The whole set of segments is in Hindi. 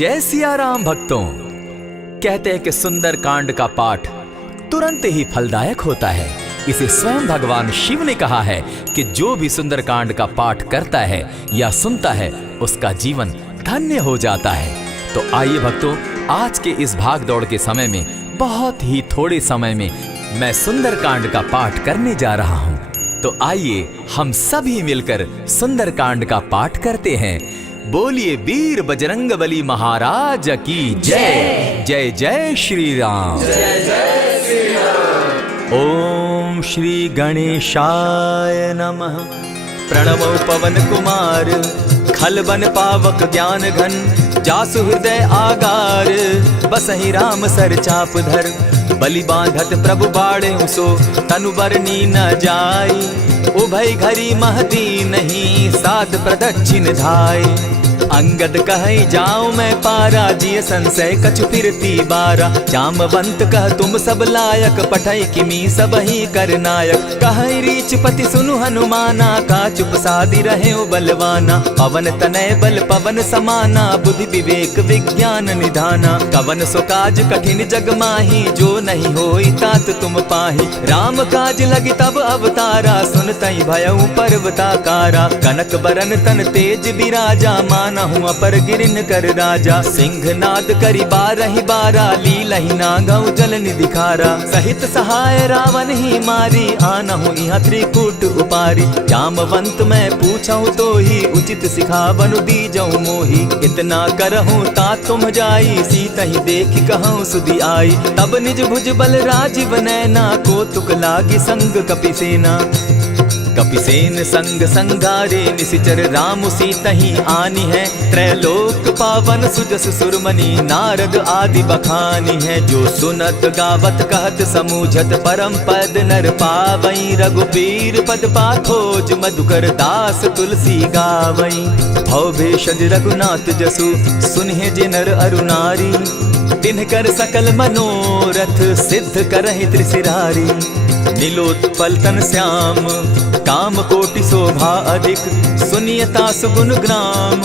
जय सिया राम भक्तों। कहते हैं कि सुंदर कांड का पाठ तुरंत ही फलदायक होता है। इसे स्वयं भगवान शिव ने कहा है कि जो भी सुंदर कांड का पाठ करता है या सुनता है उसका जीवन धन्य हो जाता है। तो आइए भक्तों, आज के इस भाग दौड़ के समय में बहुत ही थोड़े समय में मैं सुंदर कांड का पाठ करने जा रहा हूँ। तो आइए हम सभी मिलकर सुंदर कांड का पाठ करते हैं। बोलिए वीर बजरंगबली महाराज की जय। जय जय श्री राम। जय जय श्री राम। ओम श्री गणेशाय नमः। प्रणवो पवन कुमार खलबन पावक ज्ञान घन जासु हृदय आगार बसहि राम सर चाप धर बलि बांधत प्रभु बाड़े सो तनु बरनी न जाई उभय घरी महती नहीं साध प्रदक्षिण धाय अंगद कहे जाऊं मैं पारा जिय संशय कछु फिरती बारा जामवंत कह तुम सब लायक पठै किमी सब ही कर नायक कहे रीच पति सुनु हनुमाना का चुप सादी रहे बलवाना पवन तनय बल पवन समाना बुद्धि विवेक विज्ञान निधाना कवन सो काज कठिन जग माही जो नहीं होई तात तुम पाही राम काज लगी तब अवतारा सुनतई भयउ पर्वताकारा कनक बरन तन तेज बिराजा माना हूँ अपर गिरिन कर राजा सिंह नाद करी बारहि बारा लीलहि नागौ जल निधिखारा सहित सहाय रावण ही मारी आना हूँ यहाँ त्रिकूट उपारी जामवंत मैं पूछूं तो ही उचित सिखावनु दीजऊ मोही इतना करहूँ ता तुम जाई सीता ही देखी कहूँ सुधी आई तब निज भुज बल राजीव नैना को तुक लागी संग कपिसेना कपिसेन संग संगारे निसिचर राम सीता ही आनी है त्रैलोक पावन सुजस सुरमणि नारद आदि बखानी है जो सुनत गावत कहत समूझत परम पद नर पावई रघुबीर पद पाखोज मधुकर दास तुलसी गावई भव भेषज रघुनाथ जसु सुनहि जे नर अरुनारी तिनकर सकल मनोरथ सिद्ध करहि त्रिशिरारी नीलोत्पल तन श्याम काम कोटि शोभा अधिक सुनियता सुगुण ग्राम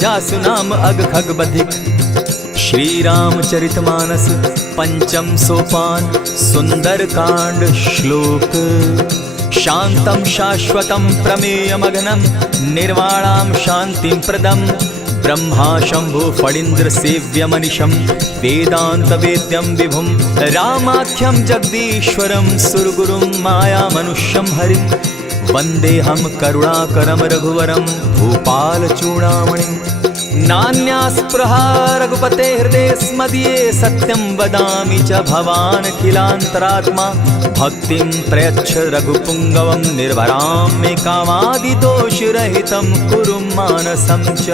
जासु नाम अग खग बधिक। श्री रामचरितमानस पंचम सोपान सुंदर कांड श्लोक शांतम शाश्वतम प्रमेयमघनम निर्वाणाम शांतिं प्रदम ब्रह्मा शंभु फणीन्द्र सेव्य मनिशम वेदांत वेद्यम विभुम रामाख्यम जगदीश्वरम सुरगुरुम माया मनुष्यम हरिम वंदे हम करुणाकरम रघुवरम भूपाल चूड़ामणिम नान्यास्पृहा रघुपते हृदय स्मदीये सत्यं वदामि च भवान् खिलान्तरात्मा भक्तिं प्रयच्छ रघुपुंगवं निर्भरां मे कामादिदोषरहितं कुरु मानसं च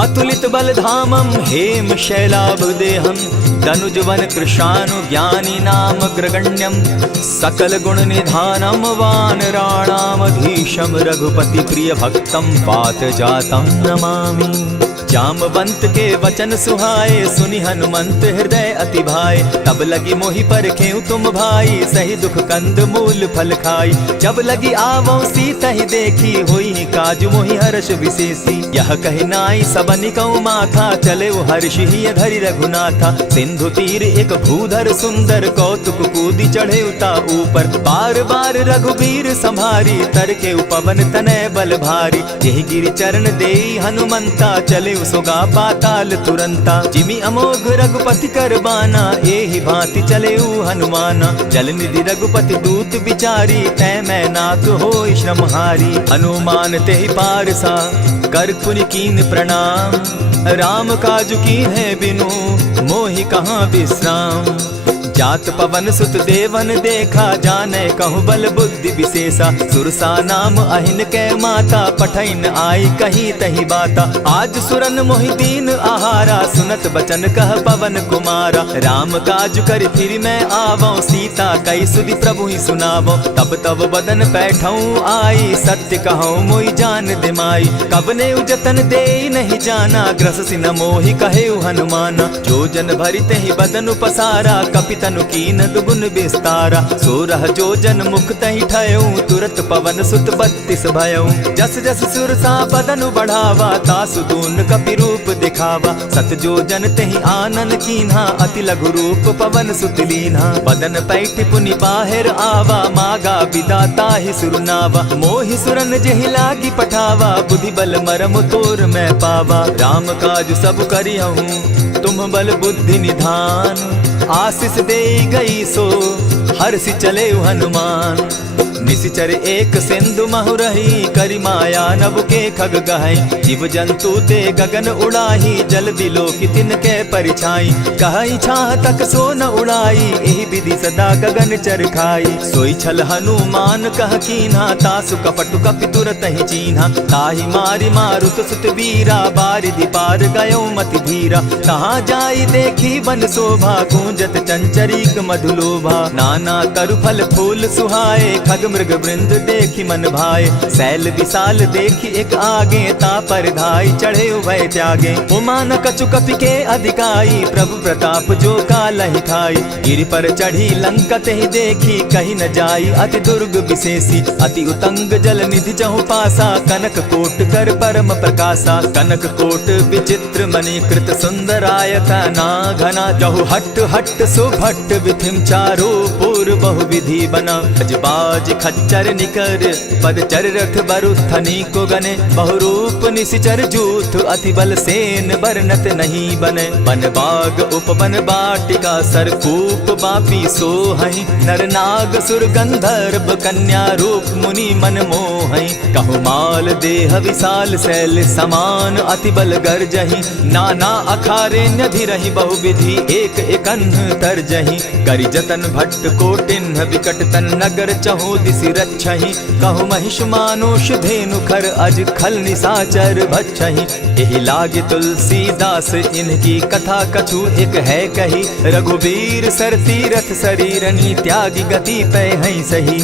अतुलित बलधामं हेम शैलाभदेहं दनुजवन कृशानु ज्ञानी नाम ग्रगण्यं सकल गुण निधानं वानराणामधीशं रघुपति प्रिय भक्तं पात जातं नमामि। जामवंत के वचन सुहाए सुनि हनुमंत हृदय अति भाए तब लगी मोहि परखेउ तुम भाई सही दुख कंद मूल फल खाई जब लगी आवो सीता ही देखी होई काज मोहि हर्ष विशेषी यह कहि नाई सबनि कौ माथा चले वो हर्ष ही धरि रघुनाथा सिंधु तीर एक भूधर सुंदर कौतुक कूदी चढ़े उता ऊपर बार बार रघुबीर संभारी तर के उपवन तनय बल भारी यही गिरि चरण देई हनुमंता चले सोगा पाताल तुरंता जिमि अमोघ रघुपति कर बाना एहि भांति चले हनुमाना जल निधि रघुपति दूत बिचारी तै मैं नाथ होई श्रमहारी हनुमान तेहि पारसा कर पुनि कीन प्रणाम राम काज कीन है बिनु मोहि कहाँ विश्राम जात पवन सुत देवन देखा जाने कहु बल बुद्धि विशेषा सुरसा नाम अहिन कै माता पठैन आई कहीं तही बाता आज सुरन मोहि दीन आहारा सुनत बचन कह पवन कुमारा राम काज कर फिर मैं आवो सीता कई सुधि प्रभु ही सुनावो तब तब बदन बैठऊं आई सत्य कहूँ मोहि जान दिमाई कबने उजतन दे नहीं जाना ग्रस सिन मोहि कहे हनुमाना जो जन भरित ही बदन पसारा कपित तनु कीन दुगुन विस्तारा। 16 जोजन मुख तहि ठयऊ तुरत पवन सुत 32 भयऊ। जस जस सुरसा बदनु बढ़ावा तासु दून कपि रूप दिखावा। 7 जोजन तहि आनन कीन्हा अति लघु रूप पवन सुत लीन्हा। बदन पैठ पुनि बाहिर आवा मागा विदाता ही सुरनावा। मोहि सुरन जेहि लागी पठावा बुद्धि बल मरम तोर मैं पावा। राम काज सब करिहूँ तुम बल बुद्धि निधान। आशीष दे गई सो हर्षि चले हनुमान। निशिचर एक सिंधु महु रही करि माया नभ के खग गहई। जीव जंतु ते गगन उड़ाही जल बिलोकि तिनके परिछाई। कहई छाह तक सो न उड़ाई एहि विधि सदा गगन चर खाई। सोई छल हनुमान कह कीन्हा तासु कपटु कपि तुरत ही चीन्हा। ताहि मारि मारुत सुत वीरा बारिधि पार गयो मति धीरा। कहाँ जाई देखी वन शोभा गूंजत चंचरीक मधुलोभा। नाना तरु फल फूल सुहाए खग मृग वृंद देखी मन भाए। सैल विशाल देखी एक आगे ता पर धाई चढ़े भय त्यागे। उमान कछु कपि के अधिकाई प्रभु प्रताप जो कालहि खाई। गिरि पर चढ़ी लंका तेहि देखी कहीं न जाई अति दुर्ग विशेषी। अति उतंग जल निधि चहु पासा कनक कोट कर परम प्रकाशा। कनक कोट विचित्र मणिकृत सुंदरायता ना घना। जहु हट हट सुभट विधिम चारो पूर्व बहु विधि बना। अजबाज खच्चर निकर पदचर रथ बरुथनी को गने। बहुरूप निशिचर जूथ अति बल सेन बरनत नहीं बने। बन बाग उपवन बाटिका सरकूप बापी सोहई। नर नाग सुर गंधर्व कन्या रूप मुनि मन मोहई। कहु माल देह विशाल शैल समान अति बल गर्जही। नाना अखारे न्यधिरहि बहुविधि एक एकन्ह तरजही। करि जतन भट्ट कोटिन्ह विकट तन नगर चहु दिसि रक्षहि। कहु महिष मानुष धेनु खर अज खल निसाचर भक्षहि। एहि लागे तुलसीदास इनकी कथा कछु एक है कही। रघुबीर सर तीरथ शरीरनी त्यागी गति पै हई सही।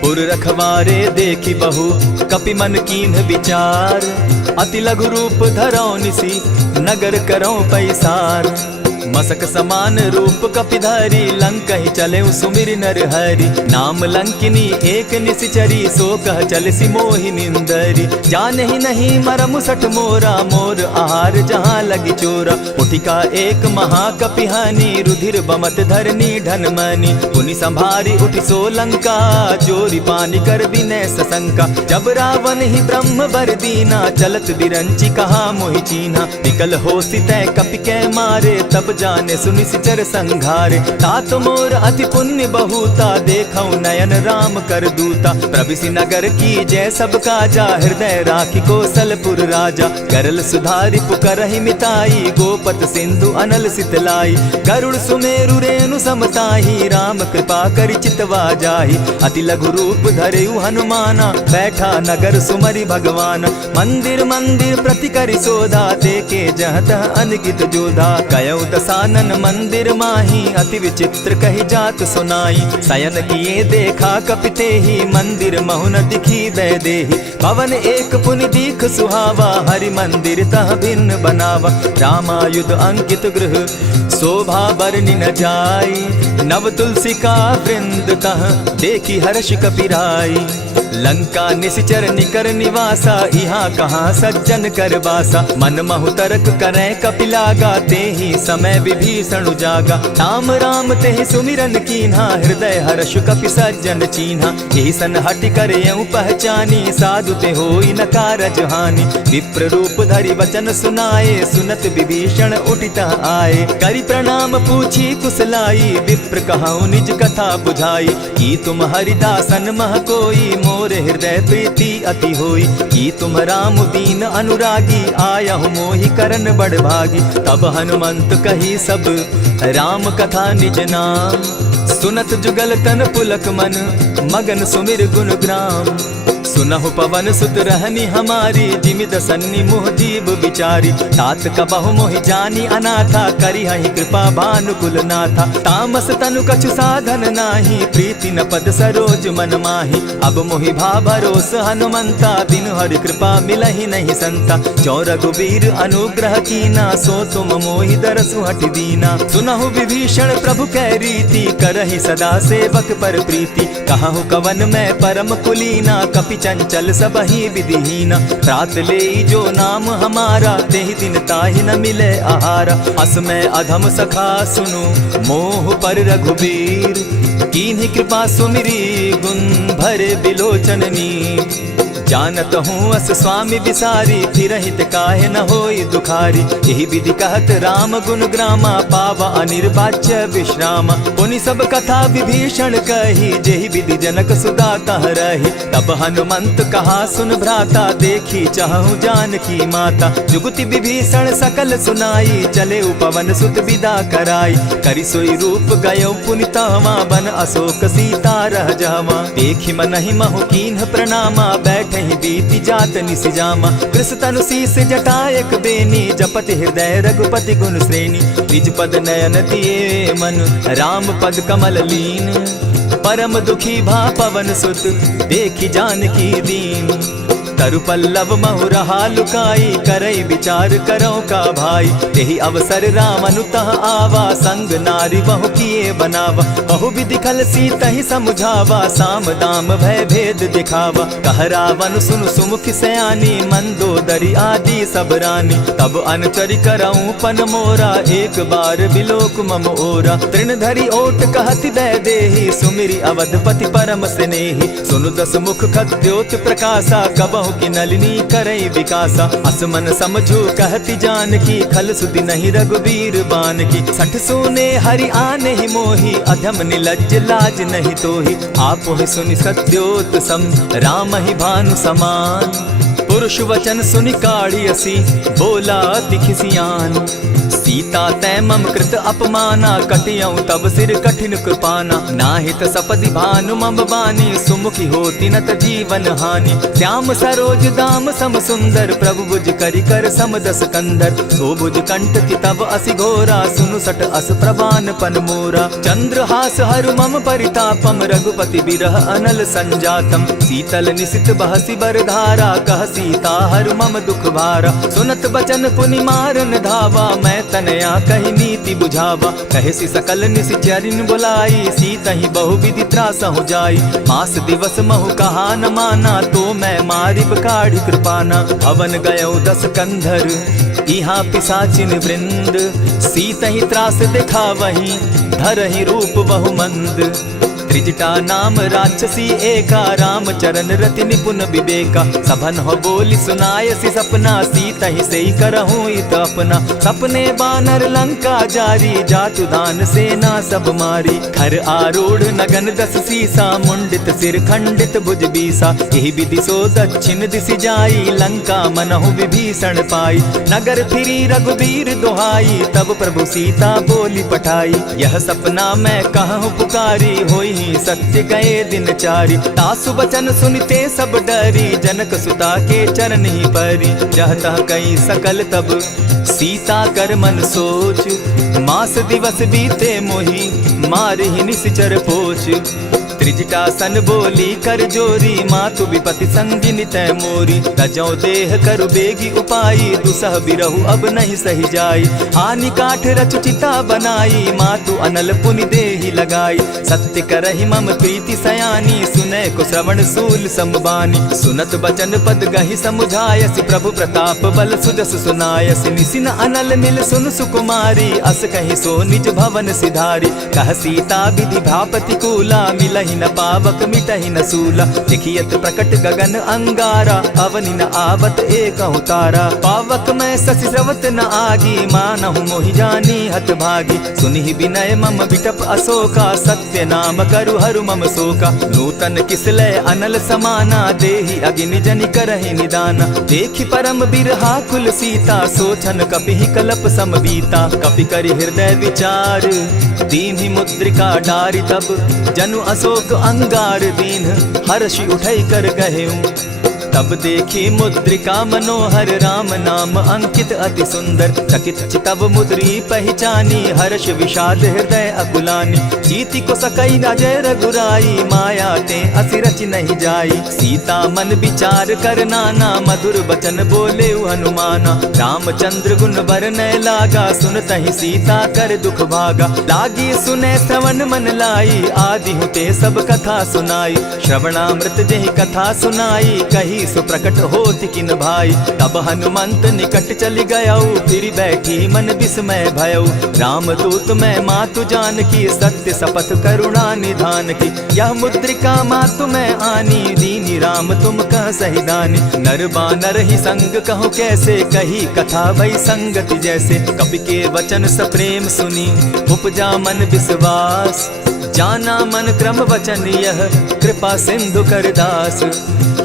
पुर रखवारे देखी बहु कपि मन कीन्ह विचार। अति लघु रूप धरौ निसी नगर करौ पैसार। मसक समान रूप कपिधारी लंक ही चले सुमिर नर हरि। नाम लंकिनी एक निशिचरी सो कह चल सी मोहि निंदरी। जान ही नहीं मरम सठ मोरा मोर आहार जहाँ लगी चोरा। उठिका एक महाकपिहानी रुधिर बमत धरनी ढनमनी। पुनि संभारी उठि सो लंका जोरी पानी कर बिनै सशंका। जब रावण ही ब्रह्म बर दीना चलत बिरंची कहा मोहि चीन्हा। निकल हो सितै कपि कै मारे तब जाने सुनिशिचर संघारे। तात मोर अति पुण्य बहुता देखौ नयन राम कर दूता। प्रविशि नगर की जय सब काजा हृदय राखी कौशलपुर राजा। करल सुधारि पुकरहि मिताई गोपत सिंधु अनल सितलाई। गरुड़ सुमेरु रेणु समताही राम कृपा करि चितवा जाहि। अति लघु रूप धरेउ हनुमाना बैठा नगर सुमरि भगवान। मंदिर मंदिर प्रति करि सोधा देखे जह तह अनगित जोधा। कयौ दसानन मंदिर माही अति विचित्र कही जात सुनाई। शयन किए देखा कपिते ही मंदिर महुन दिखी वैदेही। भवन एक पुनि दीख सुहावा हरि मंदिर तह भिन्न बनावा। रामायुध अंकित गृह शोभा बरनि न जाई। नव तुलसी का वृंद तह देखी हर्ष कपिराई। लंका निशिचर निकर निवासा यहाँ कहाँ सज्जन कर बासा। मन महु तरक करें कपिलागा ते ही समय विभीषण जागा। राम राम ते सुमिरन कीन्हा हृदय हर्ष कपि सज्जन चीन्हा। यही सन हटि कर यूं पहचानी साधु ते होई न कारज हानि। विप्र रूप धरि वचन सुनाए सुनत विभीषण उठित आए। करि प्रणाम पूछी कुशलाई विप्र कहौ निज कथा बुझाई। की तुम हरिदासन मह कोई मोर हृदय प्रीति अति होई। की तुम राम दीन अनुरागी आयहु मोहि करन बड़ भागी। तब हनुमंत कही सब राम कथा निज नाम। सुनत जुगल तन पुलक मन मगन सुमिर गुण ग्राम। सुनहु पवन सुत रहनी हमारी, जिमि दसन्नी मुह जीव बिचारी। तात कबहु मोहि जानी अनाथा, करी हहि कृपा भानुकुल नाथा। तामस तनु कछु साधन नाही, प्रीति न पद सरोज मन माही। अब मोहि भा भरोस हनुमंता, बिनु हरि कृपा मिलहि नहीं संता। जो रघुबीर अनुग्रह कीना, सो तुम मोहि दरसु हटि दीना। सुनहु विभीषण प्रभु कै रीति, करहि सदा सेवक पर प्रीति। कहु कवन मैं परम कुलीना, कपि चंचल सबहि विधिहीना। रात ले जो नाम हमारा, तेहि दिन ताहि न मिले आहारा। अस मैं अधम सखा सुनु, मोह पर रघुबीर। कीन्ही कृपा सुमिरी, गुण भरे बिलोचन नीर। जानत हूँ अस स्वामी बिसारी, फिरहित काहे न होई दुखारी। यही विधि कहत राम गुण ग्रामा, पावा अनिर्वाच्य विश्रामा। पुनि सब कथा विभीषण कही, जेहि विधि जनक सुदा तह रही। तब हनुमंत कहा सुन भ्राता, देखी चाहूँ जानकी माता। जुगति विभीषण सकल सुनाई, चले पवन सुत विदा कराई। करि सोई रूप गयो पुनि तहवा, बन अशोक सीता रह जावा। देखी मनहि महु कीन्ह प्रणामा, बैठ बीती जात निसिजामा। कृष तनु शीस जटायक बेनी, जपति हृदय रघुपति गुण श्रेणी। निज पद नयन दिए मन, राम पद कमल लीन। परम दुखी भा पवन सुत, देखी जानकी दीन। तरु पल्लव महु रहा लुकाई, करई विचार करो का भाई। यही अवसर राम अनुतः आवा, संग नारी बहु किए बनावा। बहु विधि खल सीतहि समुझावा, साम दाम भय भेद दिखावा। कह रावण सुन सुमुख सयानी, मंदोदरी आदि सब रानी। तब अनुचरि करऊं पन मोरा, एक बार बिलोक मम ओरा। तृण धरि ओट कहति दय देहि, सुमिरि अवधपति परम स्नेही। सुनु दस मुख खद्योत प्रकाशा, कबहु की नलिनी करई विकासा। असमन समझो कहति जानकी, खल सुधि नहीं रघुबीर बान की। सठ सोने हरि आने ही मोही, अधम निलज्ज लाज नहीं तोही। आप ही सुनि सत्योत सम, राम ही भानु समान। पुरुष वचन सुनि काढ़ियसी, बोला अति खिसियान। सीता तै मम कृत अपमाना, कटियऊं तब सिर कठिन कृपाना। नाहित सपदि भानु मम बानी, सुमुखी होती नत जीवन हानि। श्याम सरोज दाम सम सुंदर, प्रभु भुज करि कर सम दस कंधर। सो भुज कंठ की तब असि घोरा, सुनु सट अस प्रवान पन मोरा। चंद्रहास हरु मम परितापम, रघुपति बिरह अनल संजातम। शीतल निशित बहसी बरधारा, कह सीता हरु मम दुख भारा। सुनत बचन पुनि मारन धावा, मैं तनया कही नीति बुझावा। कहे सी सकल निशिचरिन बुलाई, सीतहि बहु विधि त्रास हो जाई। मास दिवस महु कहा न माना, तो मैं मारिब काढ़ी कृपाना। भवन गयो दस कंधर, इहाँ पिशाचिन वृंद। सीतहि त्रास दिखावहि, धरहि रूप बहु मंद। त्रिजटा नाम राक्षसी एका, राम चरण रति निपुण विवेका। सभन हो बोली सुनायसी सपना, सीतहि सेई करहूँ इत अपना। सपने बानर लंका जारी, जातु दान सेना सब मारी। खर आरूढ़ नगन दस सीसा, मुंडित सिर खंडित भुज बीसा। यही विधि सो दक्षिण दिशि जाई, लंका मनहु विभीषण पाई। नगर फिरी रघुबीर दुहाई, तब प्रभु सीता बोली पठाई। यह सपना मैं कहूँ पुकारी, होई सत्य गए दिन चारि। तासु बचन सुनते सब डरी, जनक सुता के चरण ही परी। जहता कई सकल तब सीता कर मन सोच, मास दिवस बीते मोही, मारहि निश्चर पोच। त्रिजटा सन बोली कर जोरी, मातु विपति संगिनी तै मोरी। तजौ देह करु बेगी उपाई, दुसह बिरहु अब नहीं सही जाई। हानि काठ रचु चिता बनाई, मातु अनल पुनि देहि लगाई। सत्य करहि मम प्रीति सयानी, सुनै को श्रवण सूल समबानी। सुनत बचन पद गहि समुझायसि, प्रभु प्रताप बल सुजस सुनायसि। निसिन अनल मिल सुन सुकुमारी, अस कहि सो निज भवन सिधारी। कह सीता विधि भापति कूला, मिलहि न पावक मिटहि न सूला। देखियत प्रकट गगन अंगारा, अवनि न आवत एक तारा। पावक मैं शशि स्रवत न आगी, मानहु मोहि जानी हत भागी। सुनिहि विनय मम बिटप अशोका, सत्य नाम करु हरु मम शोका। नूतन किसलय अनल समाना, देहि अगिनि जनि करहि निदाना। देखि परम बिरहा कुल सीता, सोचन कपिहि कलप समबीता। कपि करि हृदय विचार, दीन्हि मुद्रिका डारि तब, जनु अशोक एक अंगार दीन हर्षि उठई कर गहेऊ। तब देखी मुद्रिका मनोहर राम नाम अंकित अति सुंदर। चकित चितव मुद्री पहचानी हर्ष विषाद हृदय अकुलानी। जीति को सकई न जय रघुराई माया ते असि रचि नहीं जाई। सीता मन विचार कर नाना मधुर बचन बोले हनुमाना। रामचंद्र गुण बरनय लागा सुनतहि सीता कर दुख भागा। लागी सुने श्रवण मन लाई आदि हुते सब कथा सुनाई। श्रवणामृत जहि कथा सुनाई कही सुप्रकट होति किन भाई। तब हनुमंत निकट चली गयऊ फिर बैठी मन विस्मय भयऊ। रामदूत मैं मातु जानकी सत्य शपथ करुणा निधान की। यह मुद्रिका मातु मैं आनी दीनी राम तुम कह सही दानी। नर बानर ही संग कहूँ कैसे कही कथा भई संगति जैसे। कपि के वचन सप्रेम सुनी उपजा मन विश्वास। जाना मन क्रम वचन यह कृपा सिंधु कर दास।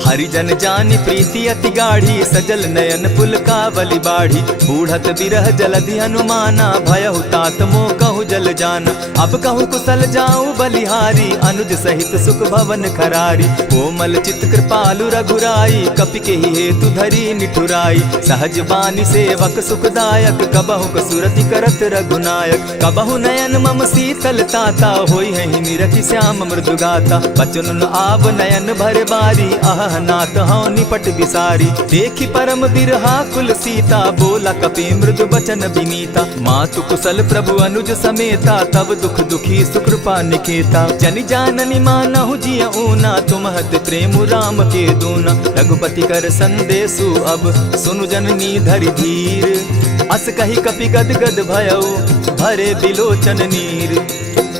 हरिजन जानी प्रीति अति गाढ़ी सजल नयन पुलकावली बाढ़ी। बूढ़त बिरह जलधि हनुमाना भयहु तात मोह कहु जल जाना। अब कहूँ कुशल जाऊँ बलिहारी अनुज सहित सुख भवन खरारी। कोमल चित कृपालु रघुराई कपि के ही हेतु धरी निठुराई। सहज बानी सेवक सुखदायक कबहु कसुरति करत रघुनायक। कबहु नयन मम शीतल ताता होई है निरखि श्याम मृदु गाता। बचन आव नयन भर बारी आह नाथ हौ निपट बिसारी। देखी परम बिरहा कुल सीता बोला कपि मृदु बचन विनीता। मातु कुशल प्रभु अनुज समेता तब दुख दुखी सुकृपा निकेता। जनि जाननी मानहु जिय ऊना तुमहत प्रेम राम के दूना। रघुपति कर संदेशु अब सुनु जननी धरि धीर। अस कही कपि गद गद भयऊ भरे बिलोचन नीर।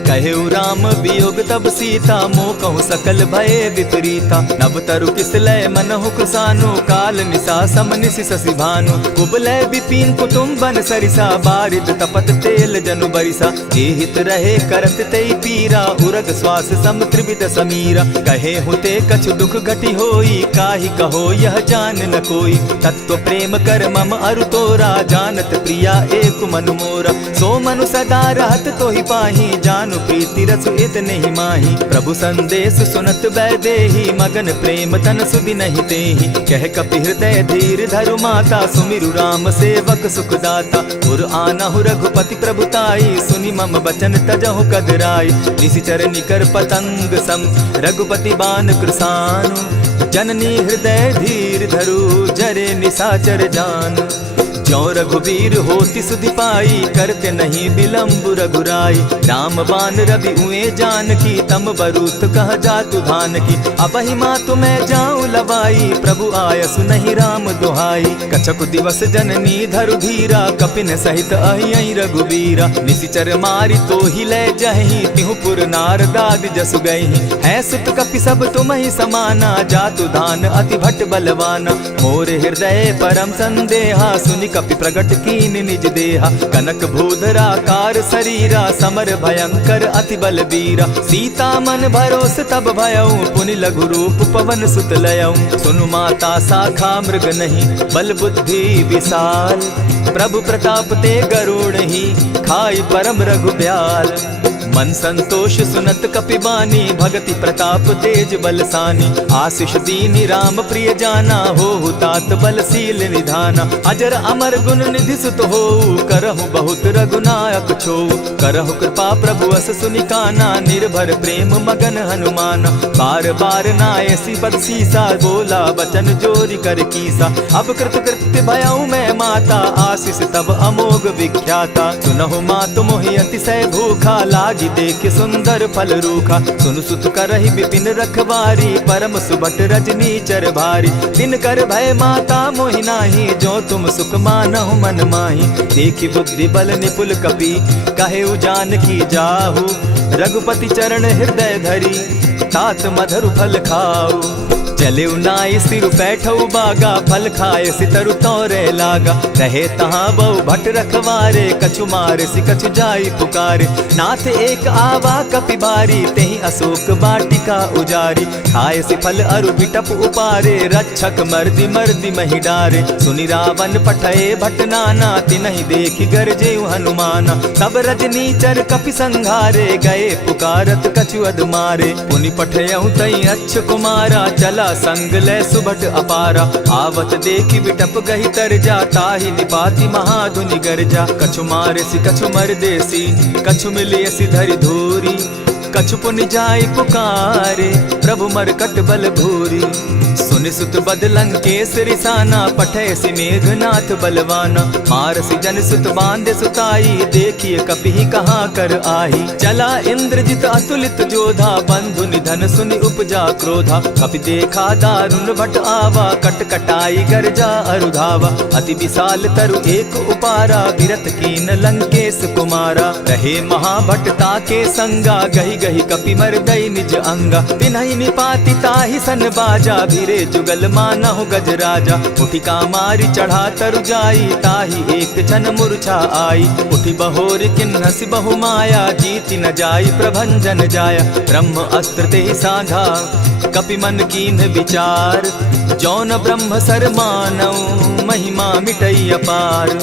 कहेउ राम वियोग तब सीता मोह कहूँ सकल भय विपरीता। नव तरु किसलय मनहु कृसानु काल निशा समनिशि शशि भानु। कुबलय विपिन कुटुम्बन सरिसा बारिद तपत तेल जनु बरिसा। जे हित रहे करत तेई पीरा उरग श्वास सम त्रिविध समीरा। कहे हुते कछु दुख घटी होई काहि कहो यह जान न कोई। तत्व प्रेम कर मम अरु तोरा जानत प्रिया एक मनु मोरा। सो मनु सदा रहत तोहि पाही जान प्रीति रसु इतने ही माही। प्रभु संदेश सुनत बैदेही मगन प्रेम तन सुधि नहीं तेहि। कह कपि हृदय धीर धरु माता सुमिरु राम सेवक सुखदाता। उर आनहु रघुपति प्रभुताई सुनि मम बचन तजहु कदराई। निशिचर निकर पतंग सम रघुपति बान कृसानु। जननी हृदय धीर धरु जरे निशाचर जान। ज्यों रघुवीर होति सुधि पाई करते नहीं विलम्ब रघुराई। राम बान रवि उए जानकी तम बरूत कह जातु धान की। अबहि मातु मैं जाऊं लवाई प्रभु आयसु नहीं राम दुहाई। कछक दिवस जननी धरु धीरा कपिन सहित अहियहि रघुवीरा। निशिचर मारी तो ही ले जहि तिहु पुर नारदाद जसु गई। है सुत कपि सब तुमहि समाना जातु धान अति भट बलवाना। मोर हृदय परम संदेहा सुनि कपि प्रगट कीन निज देहा। कनक भूधरा कार शरीरा समर भयंकर अति बलबीरा। सीता मन भरोस तब भयऊ पुनि लघु रूप पवन सुत लयऊ। सुनु माता शाखा मृग नहीं बल बुद्धि विशाल। प्रभु प्रताप ते गरुड़ ही खाई परम रघुब्याल। मन संतोष सुनत कपि बानी भगति प्रताप तेज बलसानी। आशीष दीनी राम प्रिय जाना हो तात बलशील निधाना। अजर अमर गुण निधि सुत हो करहु बहुत रघुनायक छो। करहु कृपा प्रभु अस सुनिकाना निर्भर प्रेम मगन हनुमाना। बार बार नायसी बदसीसा बोला बचन जोरी कर कीसा। अब कृत कृत्य भयऊ मैं माता आशीष तब अमोघ विख्याता। सुनहु मातु मोहि अतिशय भूखा लागी देख सुंदर फल रूखा। सुन सुत करहि विपिन रखवारी परम सुबट रजनी चर भारी। दिन कर भय माता मोहि नाही जो तुम सुख मानहु मन माही। देखी बुद्धि बल निपुल कपि कहेउ जानकी जाहु। रघुपति चरण हृदय धरी तात मधुर फल खाऊ। चले नाई सिर बैठऊ बागा, फल खाए सितरु तौरे लागा। रहे तहाँ बहु भट रखवारे, कछु मारे सि कछु जाई पुकारे। नाथ एक आवा कपि बारी, तेहि अशोक बाटिका उजारी। खाए सि फल अरु बिटप उपारे, रक्षक मर्दि मर्दि महि डारे। सुनि रावण पठए भट नाना, तिनहि देखि गरजे हनुमाना। सब रजनीचर कपि संघारे, गए पुकारत कछु अध मारे। पुनि पठयहु तई अच्छ कुमारा, चला संग लै सुभट अपारा। आवत देखि बिटप गहि तर जा, ताहि निपाति महाधुनि गर्जा। कछु मारे सि कछु मरदेसी, कछु मिलिय सि धरि धूरी। कछु पुनि जाई पुकारे, प्रभु मरकट बल भूरी। सुनि सुत बद लंकेश रिसाना, पठय सि मेघनाथ बलवाना। मारसि जन सुत बांधे सुताई, देखिए कपि कहाँ कर आही। चला इंद्रजित अतुलित जोधा, बंधु निधन सुनि उपजा क्रोधा। कपि देखा दारुण भट आवा, कट कटाई गर्जा अरुधावा। अति विशाल तरु एक उपारा, विरत कीन लंकेश कुमारा। रहे महाभट ताके संगा, गही गही कपि मरदई निज अंगा। तिन्हि निपाति ताहि सन बाजा, भीरे जुगल मानहु गजराजा। उठिका मारी चढ़ा तरु जाई, ताहि एक क्षण मूर्छा आई। उठि बहोर किन्हसि बहु माया, जीति न जाई प्रभंजन जाया। ब्रह्म अस्त्र तेहि साधा, कपि मन कीन्ह विचार। जौन ब्रह्म सर मानऊ, महिमा मिटई अपार।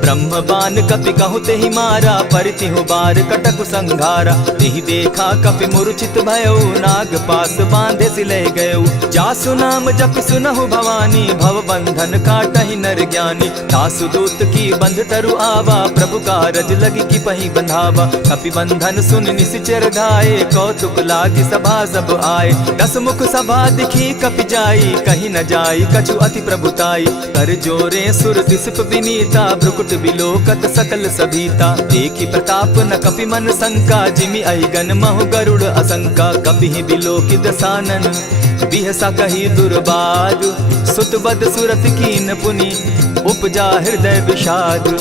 ब्रह्म बान कपि कहु तेहि मारा, परितिहु बार कटकु संघारा। तेहि देखा कपि मूर्छित भयउ, नाग पास बांधे सि लह गयउ। जासु नाम जपि सुनहु भवानी, भव बंधन काटहि नर ज्ञानी। तासु दूत की बंध तरु आवा, प्रभु कारज लगी की पहि बंधावा। कपि बंधन सुनि निसिचर धाये, कौतुक लागी सभा सब आए। दस मुख सभा दिखी कपि जाई, कहीं न जाई कछु अति प्रभुताई। कर जोरे सुर दिसप विनीता, भ्रुकुट बिलोकत सकल सभीता। देखी प्रताप न कपि मन शंका, जिमि अहिगन महु गरुड़ असंका। कपि बिलोकि दसानन, बिहसा कही दुर्बाद। सुत बद सुरत कीन पुनि, उपजा हृदय विषाद।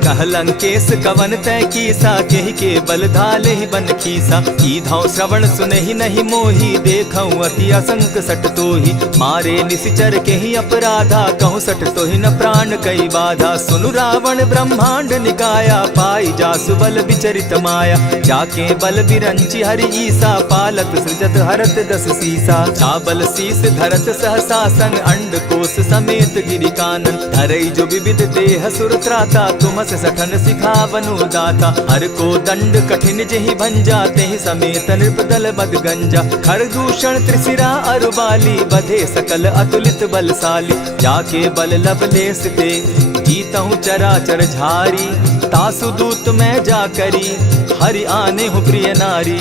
कह लंकेश कवन तय कीसा, केहि के बल धाले ही बन खीसा। कीधौ श्रवण सुनहि नहीं मोही, देखऊं अति असंक सट तोही। मारे निसिचर केहि अपराधा, कहूँ सट तोहि न प्राण कई बाधा। सुनु रावण ब्रह्मांड निकाया, पाई जासु बल विचरित माया। जाके बल बिरंचि हरि ईसा, पालत सृजत हरत दस सीसा। चाबल शीस धरत सहसासन, अंड कोश समेत गिरि कानन। धरई जो विविध देह सुर त्राता, तुमस सठन सिखावनु दाता। हर को दंड कठिन जेहि भंजा, तेहि समेत नृपदल बद गंजा। खर दूषण त्रिशिरा अरुबाली, बधे सकल अतुलित बलशाली। जाके बल लवलेस ते, जीतहु चराचर झारी। तासु दूत मैं जा करी, हरि आने हूँ प्रिय नारी।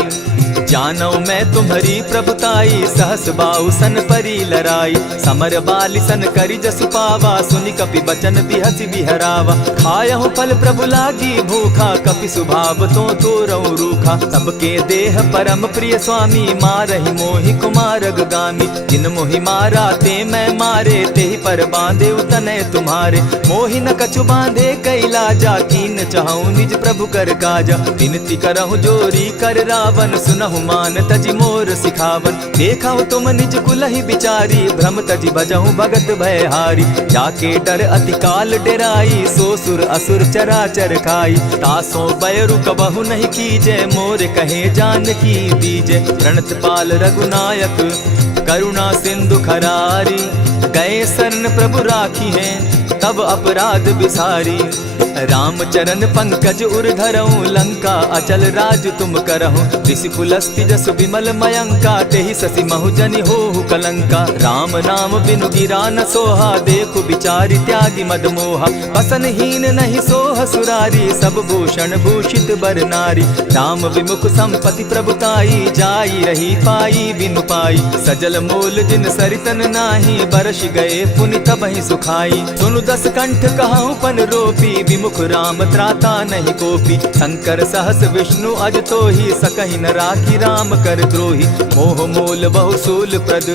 जानौ मैं तुम्हारी प्रभुताई, सहस बाहु सन परी लराई। समर बाली सन करि जसु पावा, सुनि कपि बचन बिहसि बिहरावा। खायहु फल प्रभु लागी भूखा, कपि सुभाव तो तोरहु रूखा। सबके देह परम प्रिय स्वामी, मारहि मोहि कुमारग गामी। जिन मोहि मारा ते मैं मारे, तेहि पर बांधे उतने तुम्हारे। मोहि न कछु बांधे कैलाजा, कीन चाहूं निज प्रभु कर काजा। विनती करहु जोरी कर रावण, सुनहु मान तजि मोर सिखावन। देखा तुम निज कुलहि बिचारी, भ्रम तजि भजहु भगत भयहारी। जाके डर अति काल डेराई, सो सुर असुर चराचर खाई। तासो बैरु कबहु नहीं कीजे, मोर कहे जानकी दीजे। प्रणत पाल रघुनायक, करुणा सिंधु खरारी। गए शरण प्रभु राखी हैं, तब अपराध बिसारी। राम चरण पंकज उर धरऊं, लंका अचल राज तुम करहूं। ऋषि पुलस्ति जसु विमल मयंका, तेहि ससि महु जनि होहु कलंका। राम नाम बिनु गिरा न सोहा, देखु बिचारी त्यागी मद मोहा। बसनहीन नहीं सोह सुरारी, सब भूषण भूषित बर नारी। राम विमुख संपति प्रभुताई, जाई रही पाई बिनु पाई। सजल मोल जिन सरितन नाही, बरस गए पुनि तबहि सुखाई। सुनु दस कंठ कहूं पन रोपी, विमुख राम त्राता नहीं कोपी। शंकर सहस विष्णु अज तो ही, सकहि न राखी राम कर द्रोही। मोह मोल बहु सूल प्रद,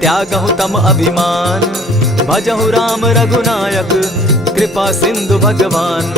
त्यागहु तम अभिमान। भजहु राम रघुनायक, कृपा सिंधु भगवान।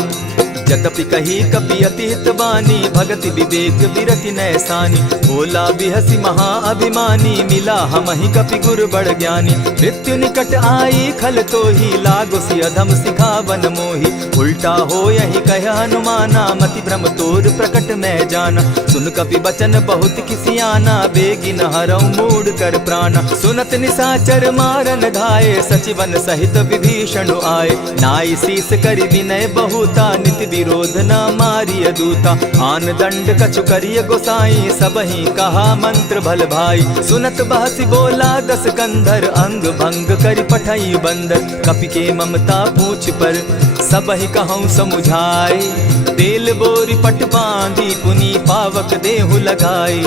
जतपि कही कपि अति हित बानी, भगति विवेक विरति नैसानी। बोला बिहसी महा अभिमानी, मिला हमहि कपि गुर बड़ ज्ञानी। मृत्यु निकट आई खल तो ही, लागो सि अधम सिखावन मोही। उल्टा हो यही कह हनुमाना, मति भ्रम तोर प्रकट मैं जाना। सुन कपि बचन बहुत किसियाना, बेगिन हरऊ मूड कर प्राणा। सुनत निशाचर मारन धाये, सचिवन सहित विभीषण आए। नाई शीस करि विनय बहुता, नित विरोध न मारिय दूता। आन दंड कछु करिय गोसाई, सबहि कहा मंत्र भल भाई। सुनत बहसी बोला दस कंधर, अंग भंग करि पठई बंदर। कपि के ममता पूछ पर, सबहि कहूँ समुझाए। तेल बोरी पट बांधी, पुनि पावक देहु लगाई।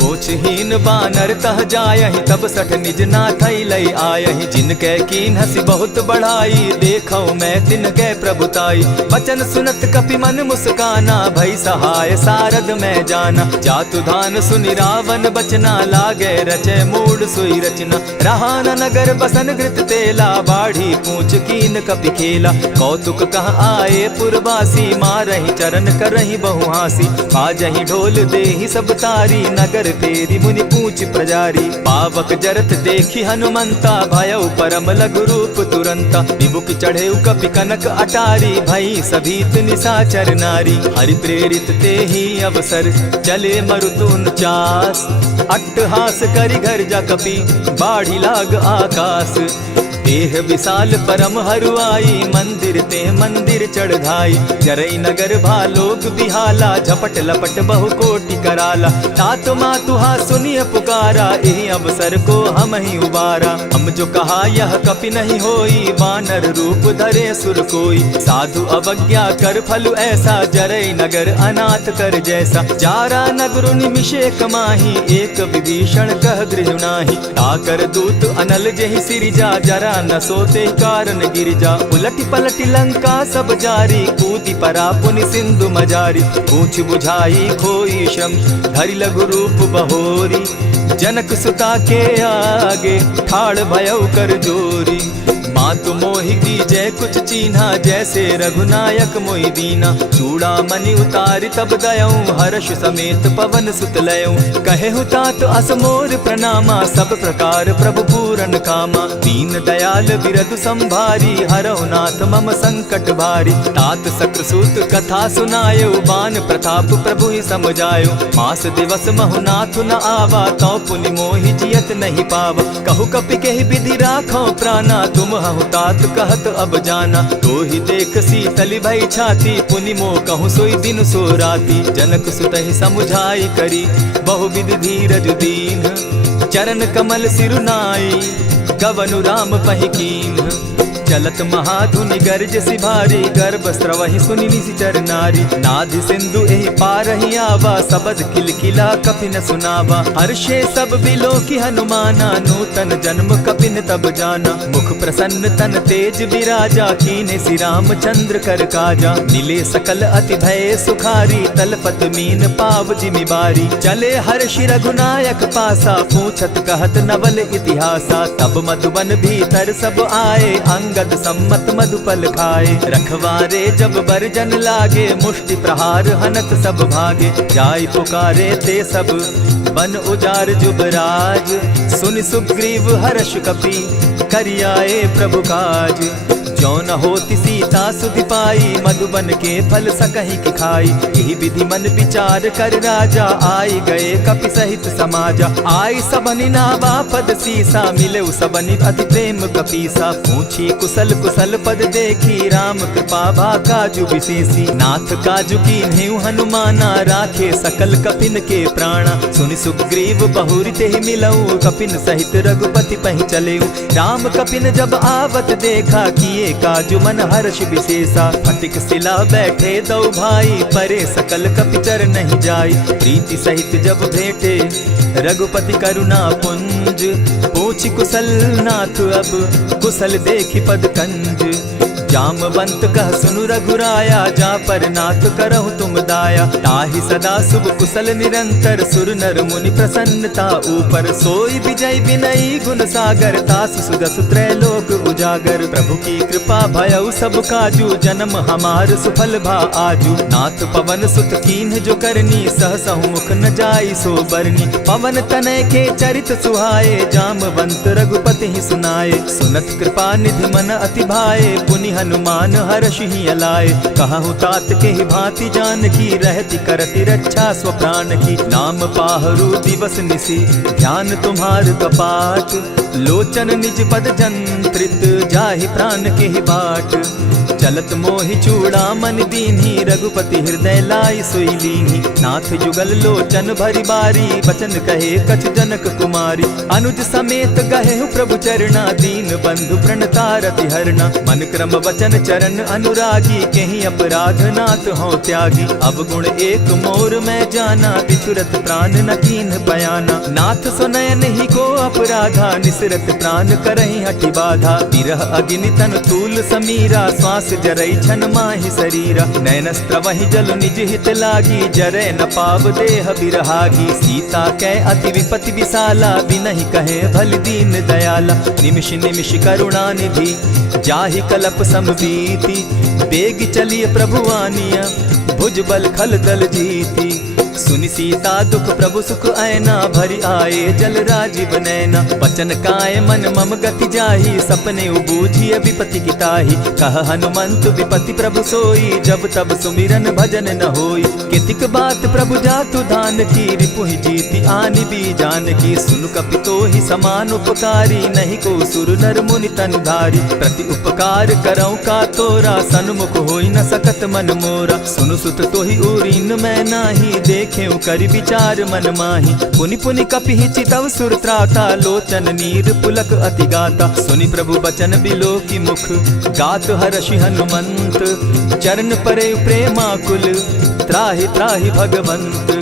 पूछहीन बानर तह जायहि, तब सठ निज नाथई लई आयहि। जिनकै कीन हसी बहुत बढ़ाई, देखौ मैं तिनकै प्रभुताई। बचन सुनत कपि मन मुस्काना, भई सहाय सारद मैं जाना। जातु धान सुनि रावण बचना, लागे रचय मूड सोई रचना। रहा न नगर बसन घृत तेला, बाढ़ी पूछ कीन कपि खेला। कौतुक कह आए पुरवासी, मारहि चरण करहि बहुहासी। बाजहि ढोल देहि सब तारी, नगर तेरी मुनि पूछ प्रजारी। पावक जरत देखी हनुमंता, भयउ परम लघु रूप तुरंता। विमुख चढ़े कपि कनक अटारी, भई सभीत निशाचर नारी। हरि प्रेरित ते ही अवसर, चले मरुतु 49। अट्टहास करि घर जा कपि, बाढ़ी लाग आकाश। देह विशाल परम हरुआई, मंदिर ते मंदिर चढ़ाई। जरई नगर भालोक बिहाला, झपट लपट बहु कोटि कराला। तात मातुहा सुनिय पुकारा, यही अवसर को हम ही उबारा। हम जो कहा यह कपि नहीं होई, वानर रूप धरे सुर कोई। साधु अवज्ञा कर फल ऐसा, जरई नगर अनाथ कर जैसा। जारा नगर निमिषे कमाही, एक विभीषण कह गृह नाही। ताकर दूत अनल जहि सिरिजा, जरा न सोते कारण गिरिजा। उलटी पलटी लंका सब जारी, कूदी परा पुनि सिंधु मजारी। पूछ बुझाई खोई श्रम, धरि लघु रूप बहोरी। जनक सुता के आगे, ठाड़ भयउ कर जोरी। मातु मोहि दीजै कुछ चीन्हा, जैसे रघुनायक मोहि दीना। चूड़ा मणि उतारि तब दयऊं, हर्ष समेत पवन सुत लयऊं। कहेहु तात असमोर प्रणामा, सब प्रकार प्रभु पूरन कामा। दीन दयाल बिरदु संभारी, हरहु नाथ मम संकट भारी। तात सक्रसूत कथा सुनायो, बान प्रताप प्रभु ही समझायो। मास दिवस महु नाथ न आवा, तौ पुनि मोहि जियत नहीं पावा। कहु कपि केहि विधि राखो प्राणा, तुम हहु तात कहत अब जाना। तो ही देख शीतल भई छाती, पुनि मोह कहूँ सोई दिन सो राती। जनक सुतहि समुझाई करी, बहुविधि धीरज दीन। चरण कमल सिरुनाई, गवनु राम पहि कीन। चलत महाधुनि गर्ज सिभारी, गर्भ स्रवहि सुनि निशिचर नारी। नाधि सिंधु एहि पारहि आवा, सबद किलकिला कपि न सुनावा। हर्षे सब बिलो की हनुमाना, नूतन जन्म कपिन तब जाना। मुख प्रसन्न तन तेज विराजा, कीने श्री रामचंद्र कर काजा। मिले सकल अति भय सुखारी, तलपत मीन पाव जिमि बारी। चले हर्षि रघुनायक पासा, पूछत कहत नवल इतिहासा। तब मधुबन भीतर सब आए, अंग सम्मत मधुपल खाए। रखवारे जब बरजन लागे, मुष्टि प्रहार हनत सब भागे। जाय पुकारे ते सब, बन उजार जुबराज। सुनि सुग्रीव हर्ष कपि, करियाए प्रभु काज। जो न होती सीता सुधि पाई, मधुबन के फल सकहि की खाई। यही विधि मन विचार कर राजा, आई गए कपि सहित समाजा। आई सबनि नावा पद सीसा, मिले सबनि अति प्रेम कपीसा। पूछी कुशल कुशल पद देखी, राम कृपा भा काजु विशेषी। नाथ काजु कीन्हेउ हनुमाना, राखे सकल कपिन के प्राणा। सुनि सुग्रीव बहुरि तेहि मिलऊ, कपिन सहित रघुपति पहि चलेऊ। राम कपिन जब आवत देखा, किए काजु मन हर्ष विशेषा। फटिक शिला बैठे दो भाई, परे सकल कपिचर नहीं जाई। प्रीति सहित जब भेटे, रघुपति करुणा पुंज। पूछ कुशल नाथ अब, कुशल देखि पद कंज। जामवंत कह सुनु रघुराया, जा पर नाथ करहु तुम दाया। ताहि सदा शुभ कुशल निरंतर, सुर नर मुनि प्रसन्नता ऊपर। सोई विजय विनयी गुण सागर, तासु सुदसु त्रैलोक उजागर। प्रभु की कृपा भयउ सब काजू, जन्म हमार सुफल भा आजू। नाथ पवन सुत कीन्ह जो करनी, सहसहु मुख न जाई सो बरनी। पवन तनय के चरित सुहाए, जामवंत रघुपति ही सुनाए। सुनत कृपा निधि मन अति भाए, पुनि हनुमान हर्षि अलाए। कहु तात के ही भांति जानकी, रहति करति रक्षा स्व प्राण की। नाम पाहरु दिवस निसी, ध्यान तुम्हार कपाट। लोचन निज पद जंत्रित, जाहि प्राण के ही बाट। चलत मोहि चूड़ामन दीन्ही, रघुपति हृदय लाई सोई लीन्ही। नाथ जुगल लोचन भरी बारी, बचन कहे कछ जनक कुमारी। अनुज समेत गहेहु प्रभु चरणा, दीन बंधु प्रणतारति हरना। मन क्रम वचन चरण अनुरागी, केहि अपराध नाथ हो त्यागी। अब गुण एक मोर मैं जाना, बितुरत प्राण न कीन्ह बयाना। नाथ सुनयन ही को अपराधा, निसरत प्राण करहि हठि बाधा। विरह अग्नि तन तूल समीरा, श्वास जरई छन माहि शरीरा। नैनस्त्र वही जल निज हित लागी, जरै न पाव देह बिरहागी। सीता कै अति विपति विशाला, बिनहि कहे भल दीन दयाला। निमिष निमिष करुणा निधि, जाहि कलप समबीति। बेग चलिए प्रभु आनिया, भुजबल खल दल जीती। सुनि सीता दुख प्रभु सुख ऐना, भरि आए जल राजीव नैना। वचन काय मन मम गति जाहि, सपने बूझिय विपति किताहि। कह हनुमंत विपति प्रभु सोई, जब तब सुमिरन भजन न होई। कितिक बात प्रभु जातु धान की, रिपुहि जीति आनि भी जानकी। सुनु कपितोहि समान उपकारी, नहीं को सुर नर मुनि तन धारी। प्रति उपकार करौ का तोरा, सन्मुख होई न सकत मन मोरा। सुनु सुत तोहि उरीन मैं नाही, देखेउ करि विचार मन माही। पुनि पुनि कपिहि चितव सुर त्राता, लोचन नीर पुलक अति गाता। सुनि प्रभु बचन बिलो की मुख, गात हर्षि हनुमंत। चरण परे प्रेमाकुल, त्राहि त्राहि भगवंत।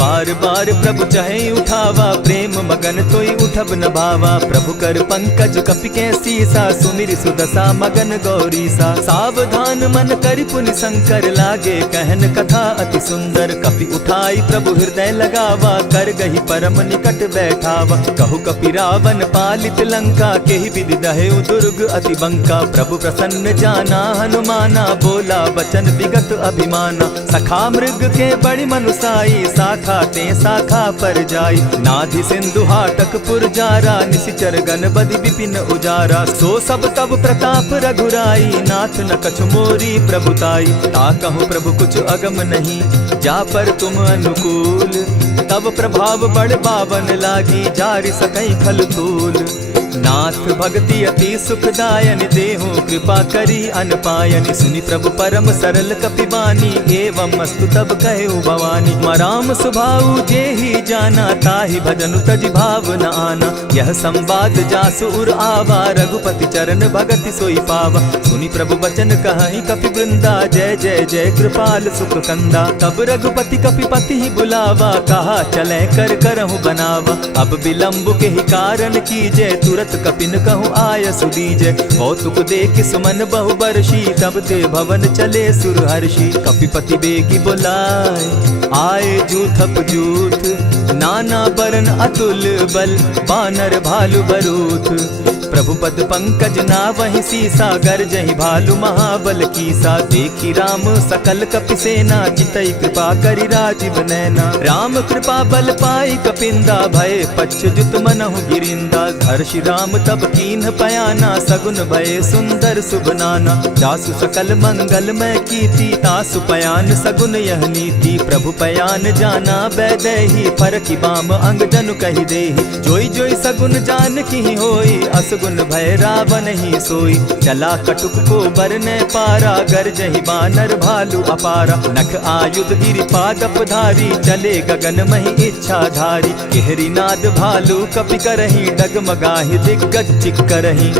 बार बार प्रभु चहे उठावा, प्रेम मगन तोई उठब न भावा। प्रभु कर पंकज कपि के सीसा, सुमिरि सुदशा मगन गौरीसा। सावधान मन करि पुनि शंकर, लागे कहन कथा अति सुंदर। कपि उठाई प्रभु हृदय लगावा, कर गही परम निकट बैठावा। कहु कपि रावण पालित लंका, केहि विधि दहेउ दुर्ग अति बंका। प्रभु प्रसन्न जाना हनुमाना, बोला बचन विगत अभिमाना। सखा मृग के बड़ी मनुसाई, साखा ते शाखा पर जाई। नाधि सिंधु हाटक पुर जारा, निशिचर गण बदि विपिन उजारा। सो सब तब प्रताप रघुराई, नाथ न कछु मोरी प्रभुताई। ताकहु प्रभु कुछ अगम नहीं, जा पर तुम अनुकूल। तब प्रभाव बड़ बावन लागी, जारि सकई खल तूल। नाथ भक्ति अति सुखदायनि, देहु कृपा करी अनपायनि। सुनि प्रभु परम सरल कपिबानी, एवं मस्तु तब कहु भवानी। मराम सुभाऊ जेहि जाना, ताहि भजनु तज भाव न आना। यह संवाद जासु उर आवा, रघुपति चरण भगति सोई पावा। सुनि प्रभु बचन कहि कपि वृंदा, जय जय जय कृपाल सुख कंदा। तब रघुपति कपिपति ही बुलावा, कहा चले कर करहु बनावा। अब विलंब के ही कारण कीजय, तुरत कपिन कहूँ आय सुदीजय। कौतुक देख सुमन बहु बरसी, तब ते भवन चले सुर हर्षि। कपिपति बेगी बुलाए, आए जूथप जूथ। नाना बरन अतुल बल, बानर भालु बरूथ। प्रभु पद पंकज नावहि सीसा, गरजहि भालु महाबल कीसा। देखी राम सकल कपि सेना, चितई कृपा करि राजीव नैना। राम कृपा बल पाई कपिंदा, भय पच्युत मनहु गिरिंदा। हर्षि राम तब कीन्ह पयाना, सगुन भय सुंदर शुभ नाना। जासु सकल मंगल मैं कीर्ति, तासु पयान सगुन यह नीति। प्रभु पयान जाना बैदेही, फरकि बाम अंग जनु कहि देहि। जोई जोई सगुन जान की होई, असगुन भय रावण ही सोई। चला कटुक को बरने पारा, गरजहि बानर भालु अपारा। नख आयुध गिरि पादप धारी, चले गगन महि इच्छा धारी। केहरी नाद भालु कपि करहि, डगमगाहि दिग्गज चिक्करहि।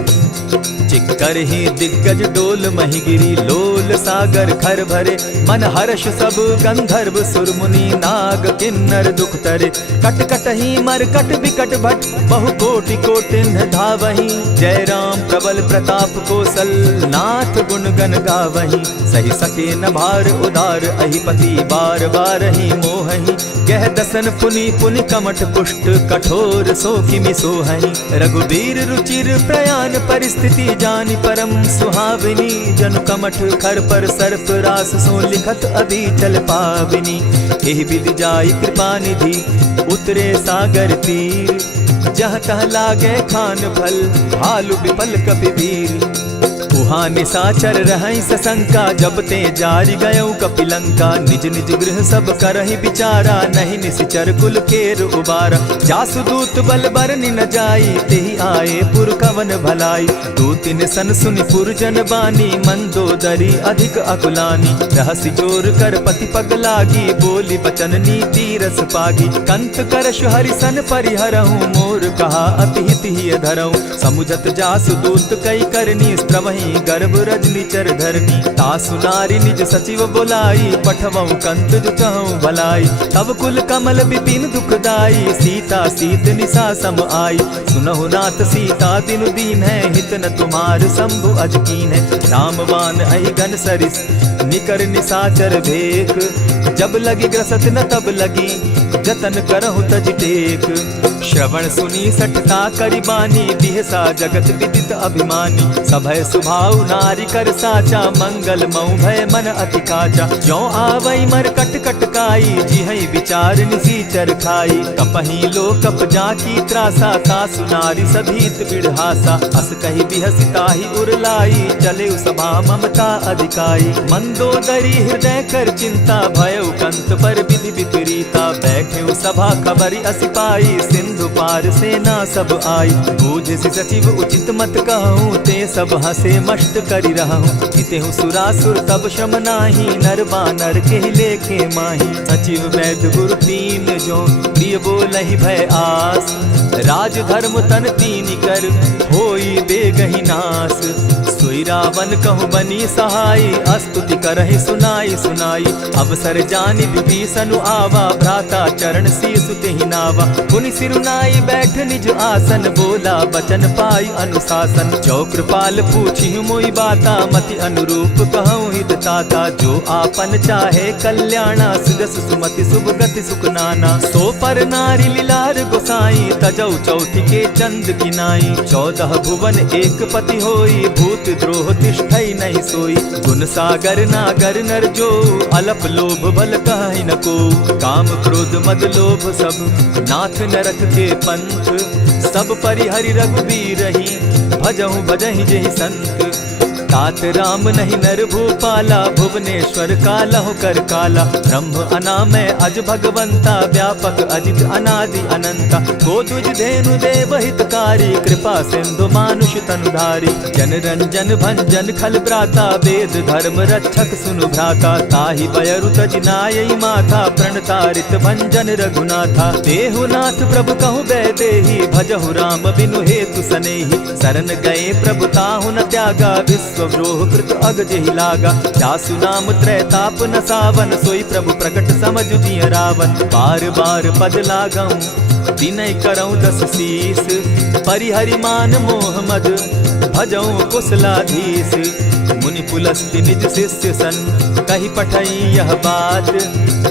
चिक्कर ही दिग्गज डोल मही गिरी, लोल सागर खर भरे, मन हर्ष सब गंधर्व सुर मुनि, नाग किन्नर दुख तरे। कट कट ही मरकट विकट भट, बहु कोटि कोटिन्ह धावहीं, जय राम प्रबल प्रताप कौशल, नाथ गुण गण गावहीं। सही सके न भार उदार अहिपति, बार बार ही मोहहीं, गह दसन पुनि पुनि कमठ पुष्ट, कठोर सो किमि सोहहीं। रघुबीर रुचिर प्रयाण परिस्थिति, जानि परम सुहाविनी, जनु कमठ खर पर सर्प रास, सो लिखत अभी चल पाविनी। एहि विधि जाई कृपा निधि, उतरे सागर तीर, जहाँ तह लागे खान फल, भालु विपल कपिवीर। उहाँ निशाचर रहै सशंका, जब ते जारि गयौ कपिलंका, निज निज गृह सब करहि विचारा, नहीं निशिचर कुल केर उबारा। जासु दूत बल बरनि न जाई, तेहि आए पुर कवन भलाई, दूतिन सन सुनि पुरजन बानी, मंदोदरी अधिक अकुलानी। रहसि जोर कर पति पग लागी, बोली बचन नीति रस पागी, कंत करश हरिसन परिहरहु, मोर कहा अति हित ही धरहु। समुझत जासु दूत कई करनी, स्त्रवहि गर्भ रजनी चर धरनी, तासु नारी निज सचिव बोलाई, पठवऊ कंत जुचहु भलाई। तब कुल कमल विपिन दुखदाई, सीता सीत निशा सम आई, सुनहु नाथ सीता दिनु दीन है, हित न तुम्हार शंभु अजकीन है। रामवान अहि घन सरिस, निकर निशाचर भेक, जब लगी ग्रसत न तब लगी, जतन करहु तज टेक। श्रवण सुनी सठता करिबानी, बिहसा जगत विदित अभिमानी, सभय सुभाव नारी कर साचा, मंगल मऊ भय मन अति काचा। जो आवई मर कट कट काई, जिहई विचार निसीचर खाई, कपही लो कप जाकी त्रासा, सासु नारी सभीत बिढ़ासा। अस कही बिहसिता ही उरलाई, चले सभा ममता अधिकाई, मंदोदरी हृदय कर चिंता, भयउ कंत पर विधि विपरीता। बैठे सभा खबरी असी पाई, सिंधु पार सेना सब आई, बूझि सचिव उचित मत कहूँ, ते सब हसे मष्ट करि रहूं। जितेहु सुरासुर तब श्रम नाही, नर बानर के लेखे माही। सचिव वैद्य गुरु तीन जो, प्रिय बोलहि भय आस, राज धर्म तन तीन कर, होई बेगहि नास। सोई रावण कहु बनी सहाय, स्तुति करहि सुनाई सुनाई, अवसर जानि विभीषण आवा, भ्राता चरण शीसु तेहि नावा। पुनि सिरुनाई बैठ निज आसन, बोला बचन पाई अनुशासन। जो कृपाल पूछी मोई बाता, मति अनुरूप कहूँ हित ताता। जो आपन चाहे कल्याणा, सुजस सुमति शुभ गति सुख नाना। सो पर नारी लीलार गोसाई, तजौ चौथि के चंद किनाई। 14 भुवन एक पति होई, भूत द्रोह तिष्ठई नहीं सोई। गुण सागर नागर नर जो, अलप लोभ बल कहि न को। काम क्रोध मद लोभ सब, नाथ नरक के पंथ। सब परिहरि रघुबीर रही, भजहु भजहि जेहि संत। तात राम नहीं नर भूपाला, भुवनेश्वर कालहु कर काला। ब्रह्म अनामय अज भगवंता, व्यापक अजित अनादि अनंता। गोद्विज धेनु देव हितकारी, कृपा सिंधु मानुष तनुधारी। जन रंजन भंजन खल भ्राता, वेद धर्म रक्षक सुनु भ्राता। ताहि बयरु तज नायई माथा, प्रणतारित भंजन रघुनाथा। देहुनाथ प्रभु कहु बैदेही, भजहु राम बिनु हेतु सनेही। शरण गए प्रभु ताहु न त्यागा, विश्वव्रोह कृत अग जेहि लागा। जासु नाम त्रैताप न सावन, सोई प्रभु प्रकट समझ जिय रावण। बार बार पद लागऊं, विनय करऊं 10 शीस। परिहरि मान मोह मद, भजऊं कुशलाधीश। मुनि पुलस्त्य निज शिष्य सन, कही पठई यह बात।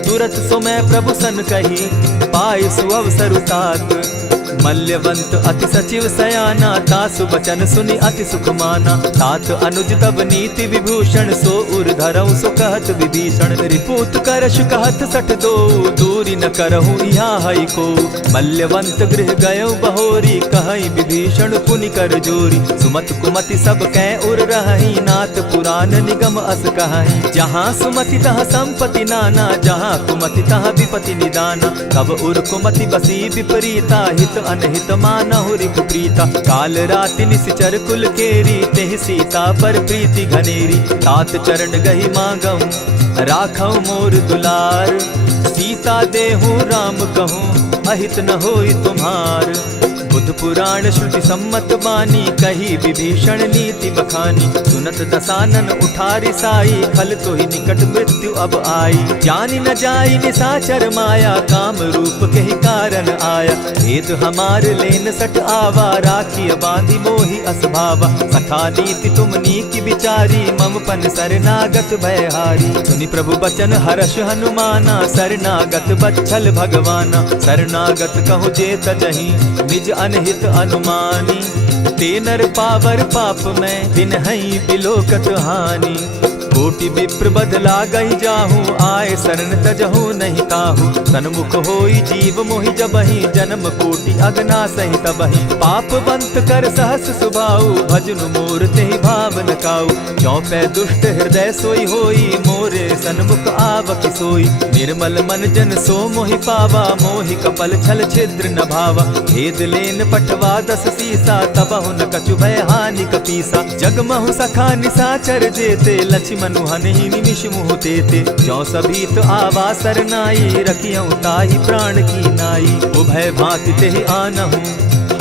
तुरत सो मैं प्रभु सन कही, पाए सुअवसर तात। मल्यवंत अति सचिव सयाना, तासु बचन सुनि अति सुख माना। तात अनुज तब नीति विभूषण, सो उर धरऊं सो कहत विभीषण। रिपुत करश कहत सठ दो, दूरी न करहूँ यहाँ हई को। मल्यवंत गृह गयो बहोरी, कहई विभीषण पुनि कर जोरी। सुमत कुमति सब कै उर रहई, नाथ पुराण निगम अस कहई। जहाँ सुमति तहाँ संपत्ति नाना, जहाँ कुमति तहाँ विपति निदाना। तब उर कुमति बसी विपरीता, हित अनहित मानहु रिपु प्रीता। काल राति निशिचर कुल केरी, तेहि सीता पर प्रीति घनेरी। तात चरण गहि मांगऊं, राखऊं मोर दुलार। सीता देहूं राम कहूं, अहित न होई तुम्हार। बुध पुराण श्रुति सम्मत बानी, कही विभीषण नीति बखानी। सुनत दसानन उठारी साई, खल तो ही निकट मृत्यु अब आई। जानी न जाई निशाचर माया, काम रूप के ही कारण आया। भेद हमार लेन सट आवा, राखी बांधी मोहि असभावा। सखा नीति तुम नीति विचारी, मम पन शरणागत भयहारी। सुनि प्रभु बचन हर्ष हनुमाना, शरणागत बच्छल भगवाना। शरणागत कहु जे तजहि, निज अनहित अनुमानी। ते नर पावर पाप में, दिन हई बिलोकत हानि। कोटि विप्र बदला गई जाहू, आए शरण तजहू नहीं ताहू। सन्मुख होई जीव मोहि जबहि, जन्म कोटि अगना सहि तबहि। पाप बंत कर सहस सुभाऊ, भजनु मोर तेहि भावन काऊ। चौपै दुष्ट हृदय सोई होई, मोरे सन्मुख आवक सोई। निर्मल मन जन सो मोहि पावा, मोहि कपल छल छिद्र न भावा। भेद लेन पटवा 10 सीसा, तबहु न कछु भय हानि कपीसा। जगमहु सखा निशाचर जेते, लक्ष्मण हनहि निमिष मुह तेते। जो सभीत आवा सरनाई, रखियऊ ताहि प्राण की नाई। उभय भांति तेहि आनहु,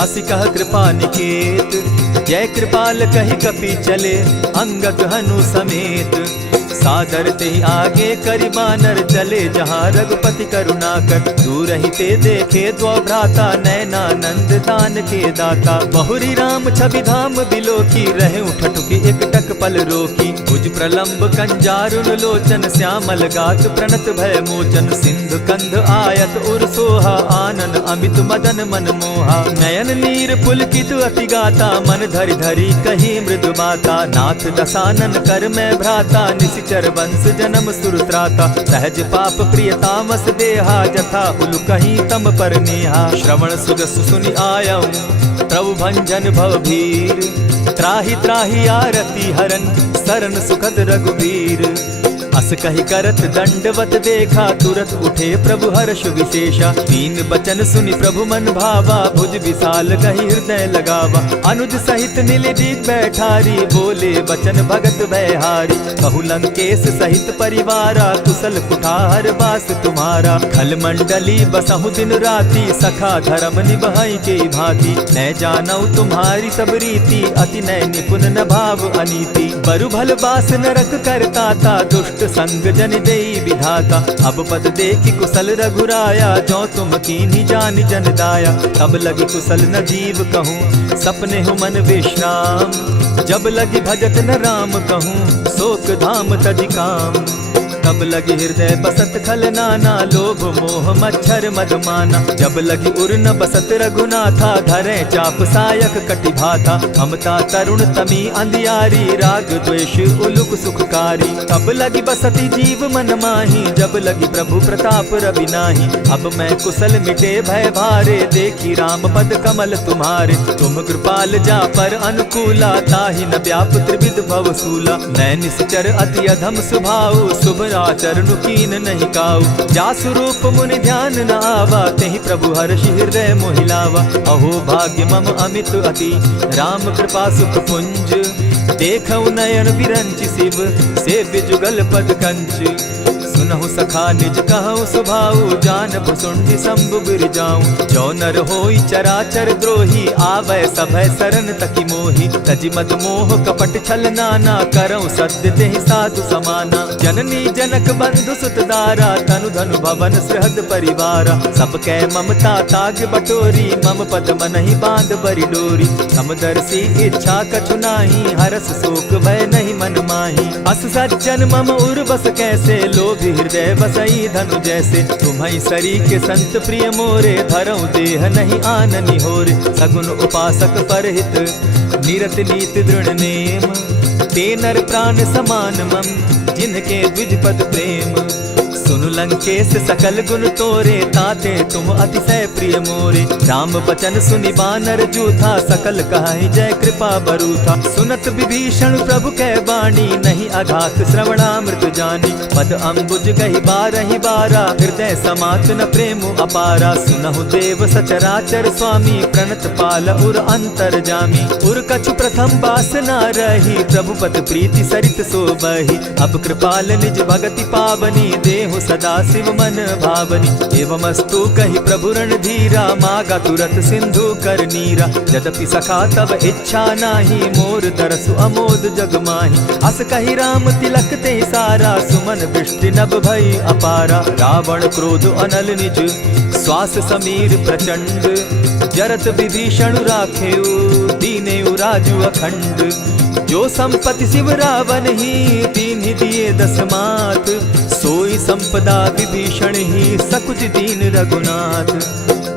हसी कह कृपा निकेत। जय कृपाल कहि कपि चले, अंगद हनु समेत। सादर तेहि आगे करि बानर, चले जहाँ रघुपति करुणाकर। दूर ही ते देखे द्वौ भ्राता, नयनानंद दान के दाता। बहुरी राम छवि धाम बिलोकी, रहे ठठुकी एक टक पल रोकी। भुज प्रलंब कंजारुन लोचन, श्यामल गात प्रणत भय मोचन। सिंधु कंध आयत उर सोहा, आनन अमित मदन मन मोहा। नयन नीर पुलकित अति गाता, मन धरि धरि कही मृदु बाता। नाथ दसानन कर मैं भ्राता, निशिचर वंश जन्म सुरत्राता। सहज पाप प्रिय तामस देहा, जथा उलु कहीं तम पर नेहा। श्रवण सुजस सुनि आयऊं, प्रभु भंजन भवभीर। त्राहि त्राहि आरती हरन, सरन सुखद रघुबीर। अस कहि करत दंडवत देखा, तुरत उठे प्रभु हर्ष विशेषा। दीन बचन सुनि प्रभु मन भावा, भुज विशाल कहि हृदय लगावा। अनुज सहित नीलदीप बैठारी, बोले बचन भगत भयहारी। कहु लंकेश सहित परिवारा, कुशल कुठार बास तुम्हारा। खल मंडली बसहु दिन राति, सखा धर्म निभाई के भांति। न जानऊ तुम्हारी सब रीति, अति नय निपुण न भाव अनीति। बरु भल बास नरक करताता, दुष्ट संग जन देई विधाता। अब पद देखि कुशल रघुराया, जो तुम कीन्ही जानि जन दाया। तब लगी कुशल न जीव कहूँ, सपने हो मन विश्राम। जब लगी भजत न राम कहूँ, शोक धाम तज काम। तब लगी हृदय बसत खल नाना, लोभ मोह मच्छर मदमाना। जब लगी उर न बसत रघुनाथा, धरे चाप सायक कटि भाथा। ममता तरुण तमी अंधियारी, राग द्वेष उलुक सुखकारी। तब लगी बसती जीव मन माही, जब लगी प्रभु प्रताप रवि नाही। अब मैं कुशल मिटे भय भारे, देखी राम पद कमल तुम्हारे। तुम कृपाल जा पर अनुकूला, ताहि न व्याप त्रिविध भवसूला। मैं निश्चर अति अधम स्वभाव, शुभ आचरण कीन नहीं काऊ। जासु रूप मुनि ध्यान न आवा, तेहि प्रभु हर्षि हृदय मोहिलावा। अहो भाग्य मम अमित अति, राम कृपा सुख पुंज। देखऊ नयन विरंचि शिव, सेव्य जुगल पद कंच। सुनहु सखा निज कहु सुभाऊ, जानब सुंडि शंभु गिर जाऊं। जो नर होई चराचर द्रोही, आवै सभय शरण तकी मोहि। तजि मद मोह कपट छल नाना, करऊं सत्य तेहि साधु समाना। जननी जनक बंधु सुत दारा, तनु धनु भवन सृहद परिवारा। सब कै ममता ताग बटोरी, मम पद मनहि बांध बरि डोरी। समदर्शी इच्छा कछु नाही, हरस शोक भय नहीं मन माही। अस सज्जन मम उर बस कैसे, लोभी हृदय बसई धनु जैसे। तुम्हि सरी के संत प्रिय मोरे, धरऊ देह नहीं आननि होरे। सगुन उपासक परहित, निरत नीति दृढ़ नेम। ते नर प्राण समान मम, जिनके द्विज पद प्रेम। सुनु लंकेश सकल गुण तोरे, ताते तुम अतिशय प्रिय मोरे। राम बचन सुनि बानर जूथा, सकल कहाई जय कृपा बरूथा। सुनत विभीषण प्रभु कै बाणी, नहीं अघात श्रवणामृत जानी। पद अम्बुज गहि बारहि बारा, हृदय समात न प्रेम अपारा। सुनहु देव सचराचर स्वामी, प्रणत पाल उर अंतर जामी। उर कछु प्रथम बास न रही, प्रभु पद प्रीति सरित सोबहि। अब कृपाल निज भगति पावनी, देहु सदा सदा शिव मन भावनी। एवमस्तु कहि प्रभु रणधीरा, मागा तुरत सिंधु कर नीरा। यद्यपि सखा तब इच्छा नाही, मोर तरसु अमोद जग माही। अस कहि राम तिलक ते सारा, सुमन दृष्टि नभ भई अपारा। रावण क्रोध अनल निज, श्वास समीर प्रचंड। जरत विभीषण राखेउ, दीनेउ राजु अखंड। जो संपत्ति शिव रावण ही, दीन्हि दिए दस मात। सोई संपदा विभीषण ही, सकुच दीन रघुनाथ।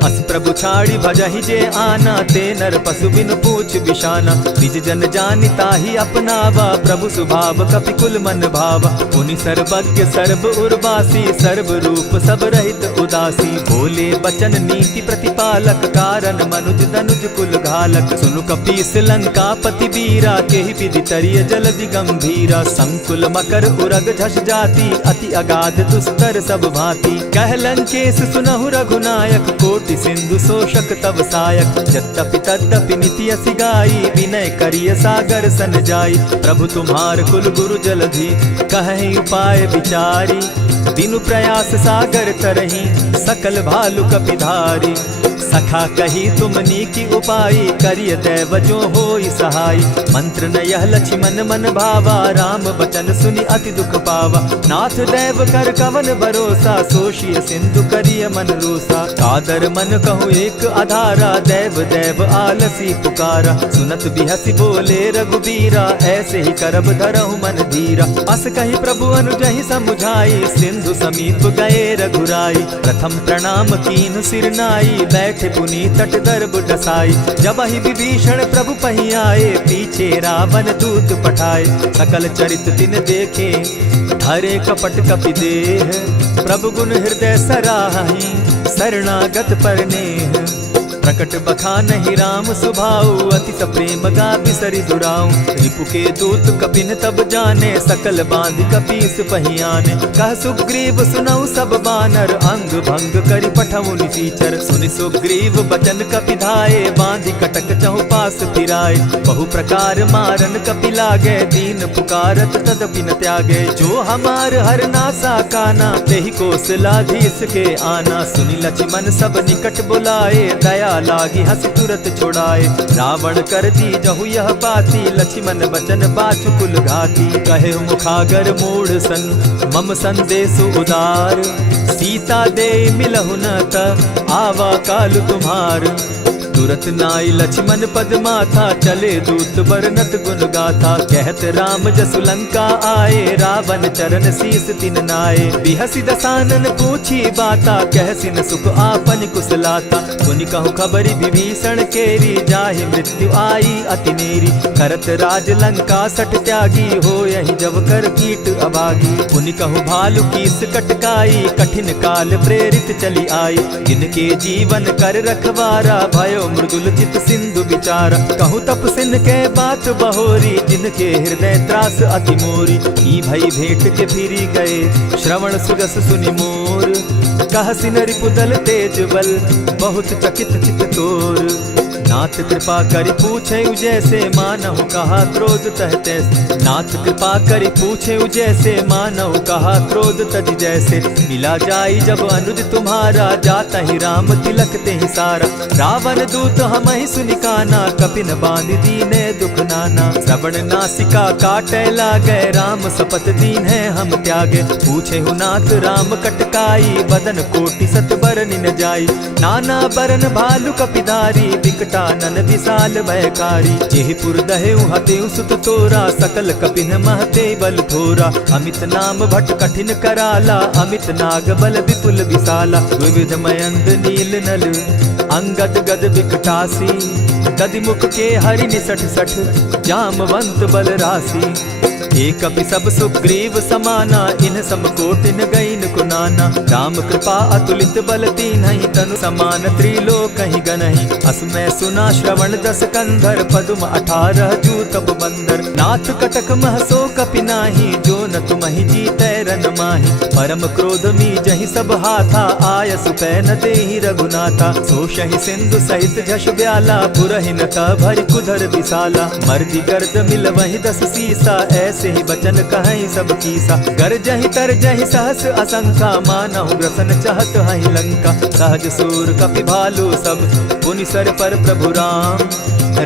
अस प्रभु छाड़ी भजहि जे आना, ते नर पशु बिन पूछ बिशाना। निज जन जानि ताहि अपनावा, प्रभु स्वभाव कपि कुल मन भावा। मुनि सर्वज्ञ सर्व उर्वासी, सर्व रूप सब रहित उदासी। बोले बचन नीति प्रतिपालक, कारण मनुज दनुज कुल घालक। सुनु कपीस लंकापति वीरा, केहि विधि तरिय जलधि गंभीरा। संकुल मकर उरग झष जाति, अति अगाध दुस्तर सब भांति। कह लंकेश सुनहु रघुनायक, कोटि सिंधु शोषक तब सायक। यद्यपि तद्यपि निति असि गाई, विनय करिय सागर सन जाई। प्रभु तुम्हार कुल गुरु जलधि, कहि उपाय विचारी। दिनु प्रयास सागर तरही, सकल भालु कपिधारी। सखा कही तुमनी की उपाय, करिय दैव जो होई सहाय। मंत्र न यह लक्ष्मण मन भावा, राम बचन सुनि अति दुख पावा। नाथ दैव कर कवन भरोसा, सोषिय सिंधु करिय मन रोसा। कादर मन कहूँ एक आधारा, दैव दैव आलसी पुकारा। सुनत बिहसी बोले रघुबीरा, ऐसे ही करब धरहु मन धीरा। अस कही प्रभु अनुजहि समुझाई, सिंधु समीप गए रघुराई। प्रथम प्रणाम कीन्ह सिर नाई, बैठ पुनी तट दर्ब डसाई। जब ही विभीषण प्रभु पही आए, पीछे रावण दूत पठाए। सकल चरित तिन देखे, धरे कपट कपि देह। प्रभु गुण हृदय सराहि, शरणागत पर नेह। प्रकट बखानहि राम सुभाऊ, अति सप्रेम गा बिसरि दुराऊ। रिपु के दूत कपिन तब जाने, सकल बांध कपीस पहियाने। कह सुग्रीव सुनऊ सब बानर, अंग भंग करि पठऊ निसीचर। सुनि सुग्रीव बचन कपि धाये, बांधि कटक चहु पास फिराए। बहु प्रकार मारन कपि लागे, दीन पुकारत तदपि न त्यागे। जो हमार हर नासा काना, तेहि कौशलाधीश के आना। सुनि लक्ष्मण सब निकट बुलाए, दया लागी हंस तुरत छुड़ाए। रावण कर दी जहु यह बाती, लक्ष्मण बचन बाचु कुल घाती। कहे मुखागर मूढ़ सन, मम संदेश उदार। सीता दे मिलहु न त, आवा काल तुम्हार। तुरत नाई लक्ष्मण पद माथा, चले दूत बरनत गुण गाथा। कहत राम जसु लंका आए, रावण चरण शीस तिन नाये। बिहसि दसानन पूछी बाता, कहसि न सुख आपन कुशलाता। सुनि कहु खबरि विभीषण केरी, जाहि मृत्यु आई अति नेरी। करत राज लंका सठ त्यागी, हो यही जब कर कीट अभागी। पुनि कहु भालु कीस कटकाई, कठिन काल प्रेरित चली आई। जिनके जीवन कर रखवारा, भयो मृदुल चित सिंधु विचार। कहु तप सिन के बात बहोरी, जिनके हृदय त्रास अति मोरी। ई भई भेंट के फिरी गए, श्रवण सुरस सुनि मोर। कह सिन रिपुदल तेज बल, बहुत चकित चित तोर। नाथ कृपा करि पूछे जैसे, मानहु कहा क्रोध तह तैसे। नाथ कृपा करि पूछे जैसे, मानहु कहा क्रोध तज जैसे। मिला जाई जब अनुज तुम्हारा, जाता ही राम तिलक ते ही सारा। रावण दूत हम ही सुनि काना, कपिन बांध दीने दुख नाना। श्रवण नासिका काटे लागे, राम सपत दीन है हम त्यागे। पूछे हु नाथ राम कटकाई, बदन कोटि सत बरनि न जाई। नाना बरन भालु कपिधारी, विकटा नन विशाल भयकारी। जेहिपुर दहेउ हतेउ सुत तोरा, सकल कपिन महते बल थोरा। अमित नाम भट कठिन कराला, अमित नाग बल विपुल विशाला। विविध मयंद नील नल, अंगद गद विकटासी। गद मुख के हरि निसठ सठ, जामवंत बल राशि। एक कपि सब सुग्रीव समाना, इन समकोटिन गईन कुनाना। राम कृपा अतुलित बल दीन्हि, तनु समान त्रिलोक ही गनहि। असमय सुना श्रवण दस कंधर, पदुम 18 जूतब बंदर। नाथ कटक महसो कपि नाही, जो न तुमहि जीतै रन माहि। परम क्रोध मी जहि सब हाथा, आयस पै न देहि रघुनाथा। सोषहि सिंधु सहित झष ब्याला, पुरहि न भरि कुधर विशाला। मर्दि गर्द मिल वहि दस सीसा, ऐस ऐसे ही बचन कहीं सब कीसा। गरजहि तरजहि सहस असंख्या, मानहु ग्रसन चाहत हहि लंका। सहज सूर कपि भालु सब, पुनि सर पर प्रभु राम।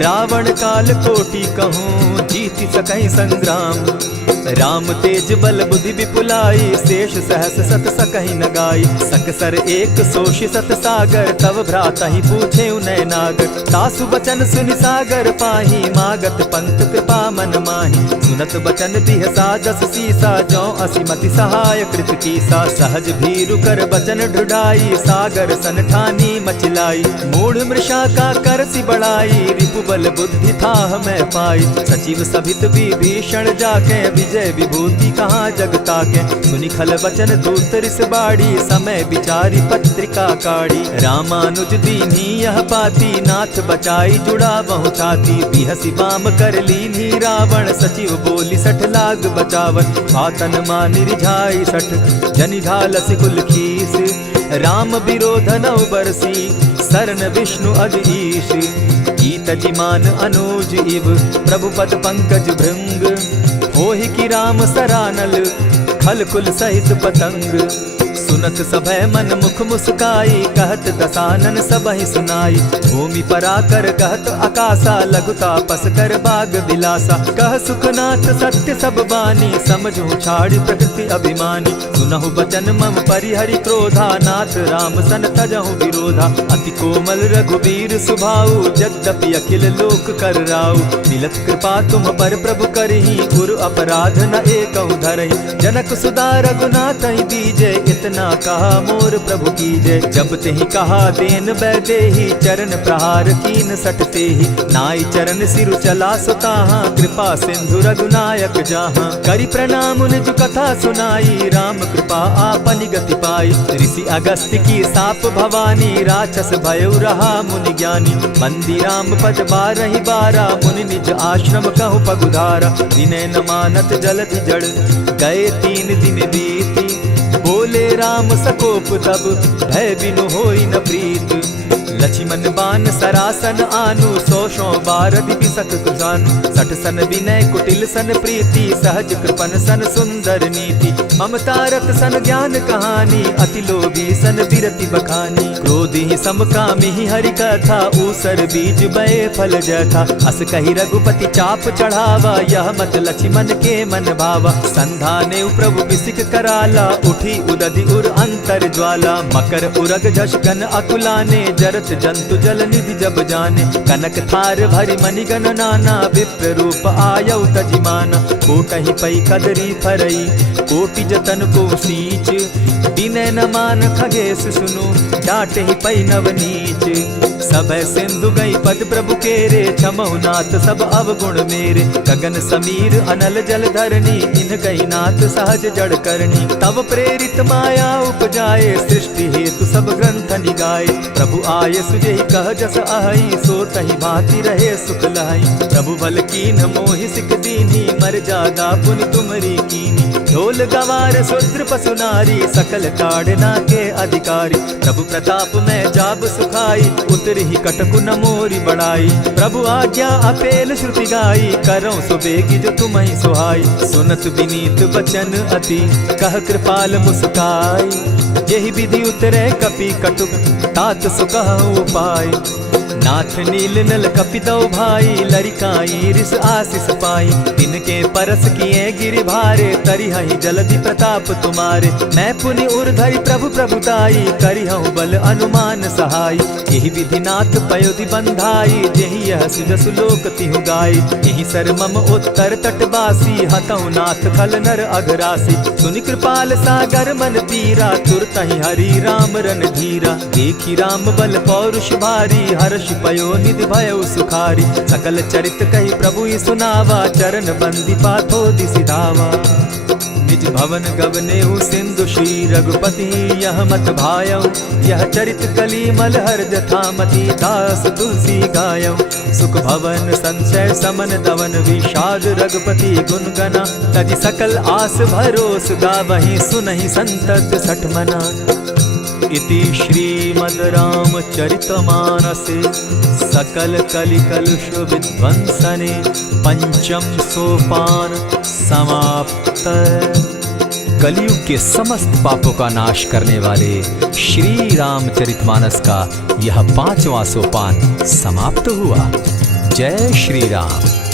रावण काल कोटि कहूँ, जीति सकहि संग्राम। राम तेज बल बुद्धि विपुलाई, शेष सहस सत सकहि न गाई। सकसर एक सोषि सत सागर, तव भ्रातहि पूछे उनय नागर। तासु बचन सुनि सागर पाही, मागत पंत कृपा मन माही। सुनत बचन बिहसा जस सीसा, जौ असिमति सहाय कृत कीसा। सहज भीरु कर बचन ढुढ़ाई, सागर सन ठानी मचिलाई। मूढ़ मृषा का करसि बढ़ाई, रिपु बल बुद्धि थाह मैं पाई। सचिव सभित विभीषण जाके, विजय विभूति कहाँ जगता के। सुनि खल बचन दूत रिस बाड़ी, समय विचारी पत्रिका काढ़ी। रामानुज दीन्ही यह पाती, नाथ बचाई जुड़ा बहु छाती। बिहसी बाम कर लीन्ही रावण, सचिव बोली सठ लाग बचावन। आतन मानि रिझाई सठ, जनि ढालसि कुल खीस। राम विरोध नौ बरसी, सरन विष्णु अज ईश। कीत जिमान अनुज इव, प्रभु पद पंकज भृंग। होहि की राम सरानल, खल कुल सहित पतंग। सुनत सभय मन मुख मुस्काई, कहत दसानन सबहि सुनाई। भूमि पराकर कहत आकाशा, लघु तापस कर बाग बिलासा। कह सुखनाथ सत्य सब बानी, समझू छाड़ी प्रकृति अभिमानी। सुनहु बचन मम परिहरि क्रोधा, नाथ राम सन तजहु विरोधा। अति कोमल रघुबीर सुभाऊ, यद्यपि अखिल लोक कर राऊ। मिलत कृपा तुम पर प्रभु करही, गुरु अपराध न एकहु धरहि। जनक सुदा रघुनाथ दीजे, इतना कहा मोर प्रभु कीजे। जब तेहि कहा देन बैदेही, चरण प्रहार कीन सटते ही। नाई चरण सिरु चला सुताहा, कृपा सिंधु रघुनायक जाहा। करि प्रणाम निज कथा सुनाई, राम कृपा आपनि गति पाई। ऋषि अगस्त्य की साप भवानी, राक्षस भयउ रहा मुनि ज्ञानी। बंदी राम पद बारहि बारा, मुनि निज आश्रम कहु पगुधारा। विनय न मानत जलधि जड़, गए 3 दिन बीती। बोले राम सकोप तब, भय बिनु होई न प्रीत। लक्ष्मण बान सरासन आनु, 100 बारदि बिसक जानु। 60 सन विनय कुटिल सन प्रीति, सहज कृपन सन सुंदर नीति। ममता रत सन ज्ञान कहानी, अति लोभी सन बिरति बखानी। क्रोधि समकामी हरि कथा, ऊसर बीज बये फल जथा। अस कहि रघुपति चाप चढ़ावा, यह मत लक्ष्मण के मन भावा। संधाने प्रभु बिसिक कराला, उठी उदधि उर अंतर ज्वाला। मकर उरग झष गन अकुलाने, जरत जंतु जल निधि जब जाने। कनक थार भरि मणिगण नाना, विप्र रूप आयौ तजिमाना। कोटहि पै कदरी फरई, कोटि जतन को सींच। विनय न मान खगेश सुनु, डांटहि पै नवनीच। सभय सिंधु गई पद प्रभु केरे, क्षमहु नाथ सब अवगुण मेरे। गगन समीर अनल जल धरणी, इन गई नाथ सहज जड़ करणी। तब प्रेरित माया उपजाए, सृष्टि हेतु सब ग्रंथ निगाए। प्रभु आय सुजेहि कह जस अहै, सो तहि भांति रहे सुख लहै। प्रभु बल कीन मोहि सिख दीन्ही, मर्यादा पुनि तुमरी कीनी। ढोल गवार शूद्र पशु नारी, सकल ताड़ना के अधिकारी। प्रभु प्रताप में जाब सुखाई, उतरहि कटकु न मोरी बड़ाई। प्रभु आज्ञा अपेल श्रुति गाई, करऊं सुबेगी जो तुम्हि सुहाई। सुनत विनीत बचन अति, कह कृपाल मुस्काई। जेहि विधि उतरे कपि कटुक, तात सुकहु उपाय। नाथ नील नल कपितौ भाई, लरिकाई रिस आशीष पाई। तिनके परस किए गिरि भारे, तरिहहि जलधि प्रताप तुम्हारे। मैं पुनि उर्धरि प्रभु प्रभुताई, करिहउ बल अनुमान सहाय। यही विधि नाथ पयोधि बंधाई, जेहि यह सुजसु लोक तिहु गाई। यही सर मम उत्तर तटवासी, हतहु नाथ खल नर अघरासी। सुनि कृपाल सागर मन तीरा, तुरतहि हरि राम रन धीरा। देखी राम बल पौरुष भारी, हर्ष पयो निधि भयउ सुखारी। सकल चरित कही प्रभु सुनावा, चरण बंदी पाथो दिसि धावा। निज भवन गवनेहु सिंधु श्री रघुपति, यह मत भायऊ। यह चरित कली मलहर जथामति, दास तुलसी गायऊ। सुख भवन संशय समन दवन, विषाद रघुपति गुण गना। तजि सकल आस भरोस, गावहि सुनहि संतत सठ मना। इति श्रीमद् रामचरितमानसे, सकल कलिकलुष विध्वंसने। पंचम सोपान समाप्त। कलयुग के समस्त पापों का नाश करने वाले श्री रामचरितमानस का यह 5वां सोपान समाप्त हुआ। जय श्री राम।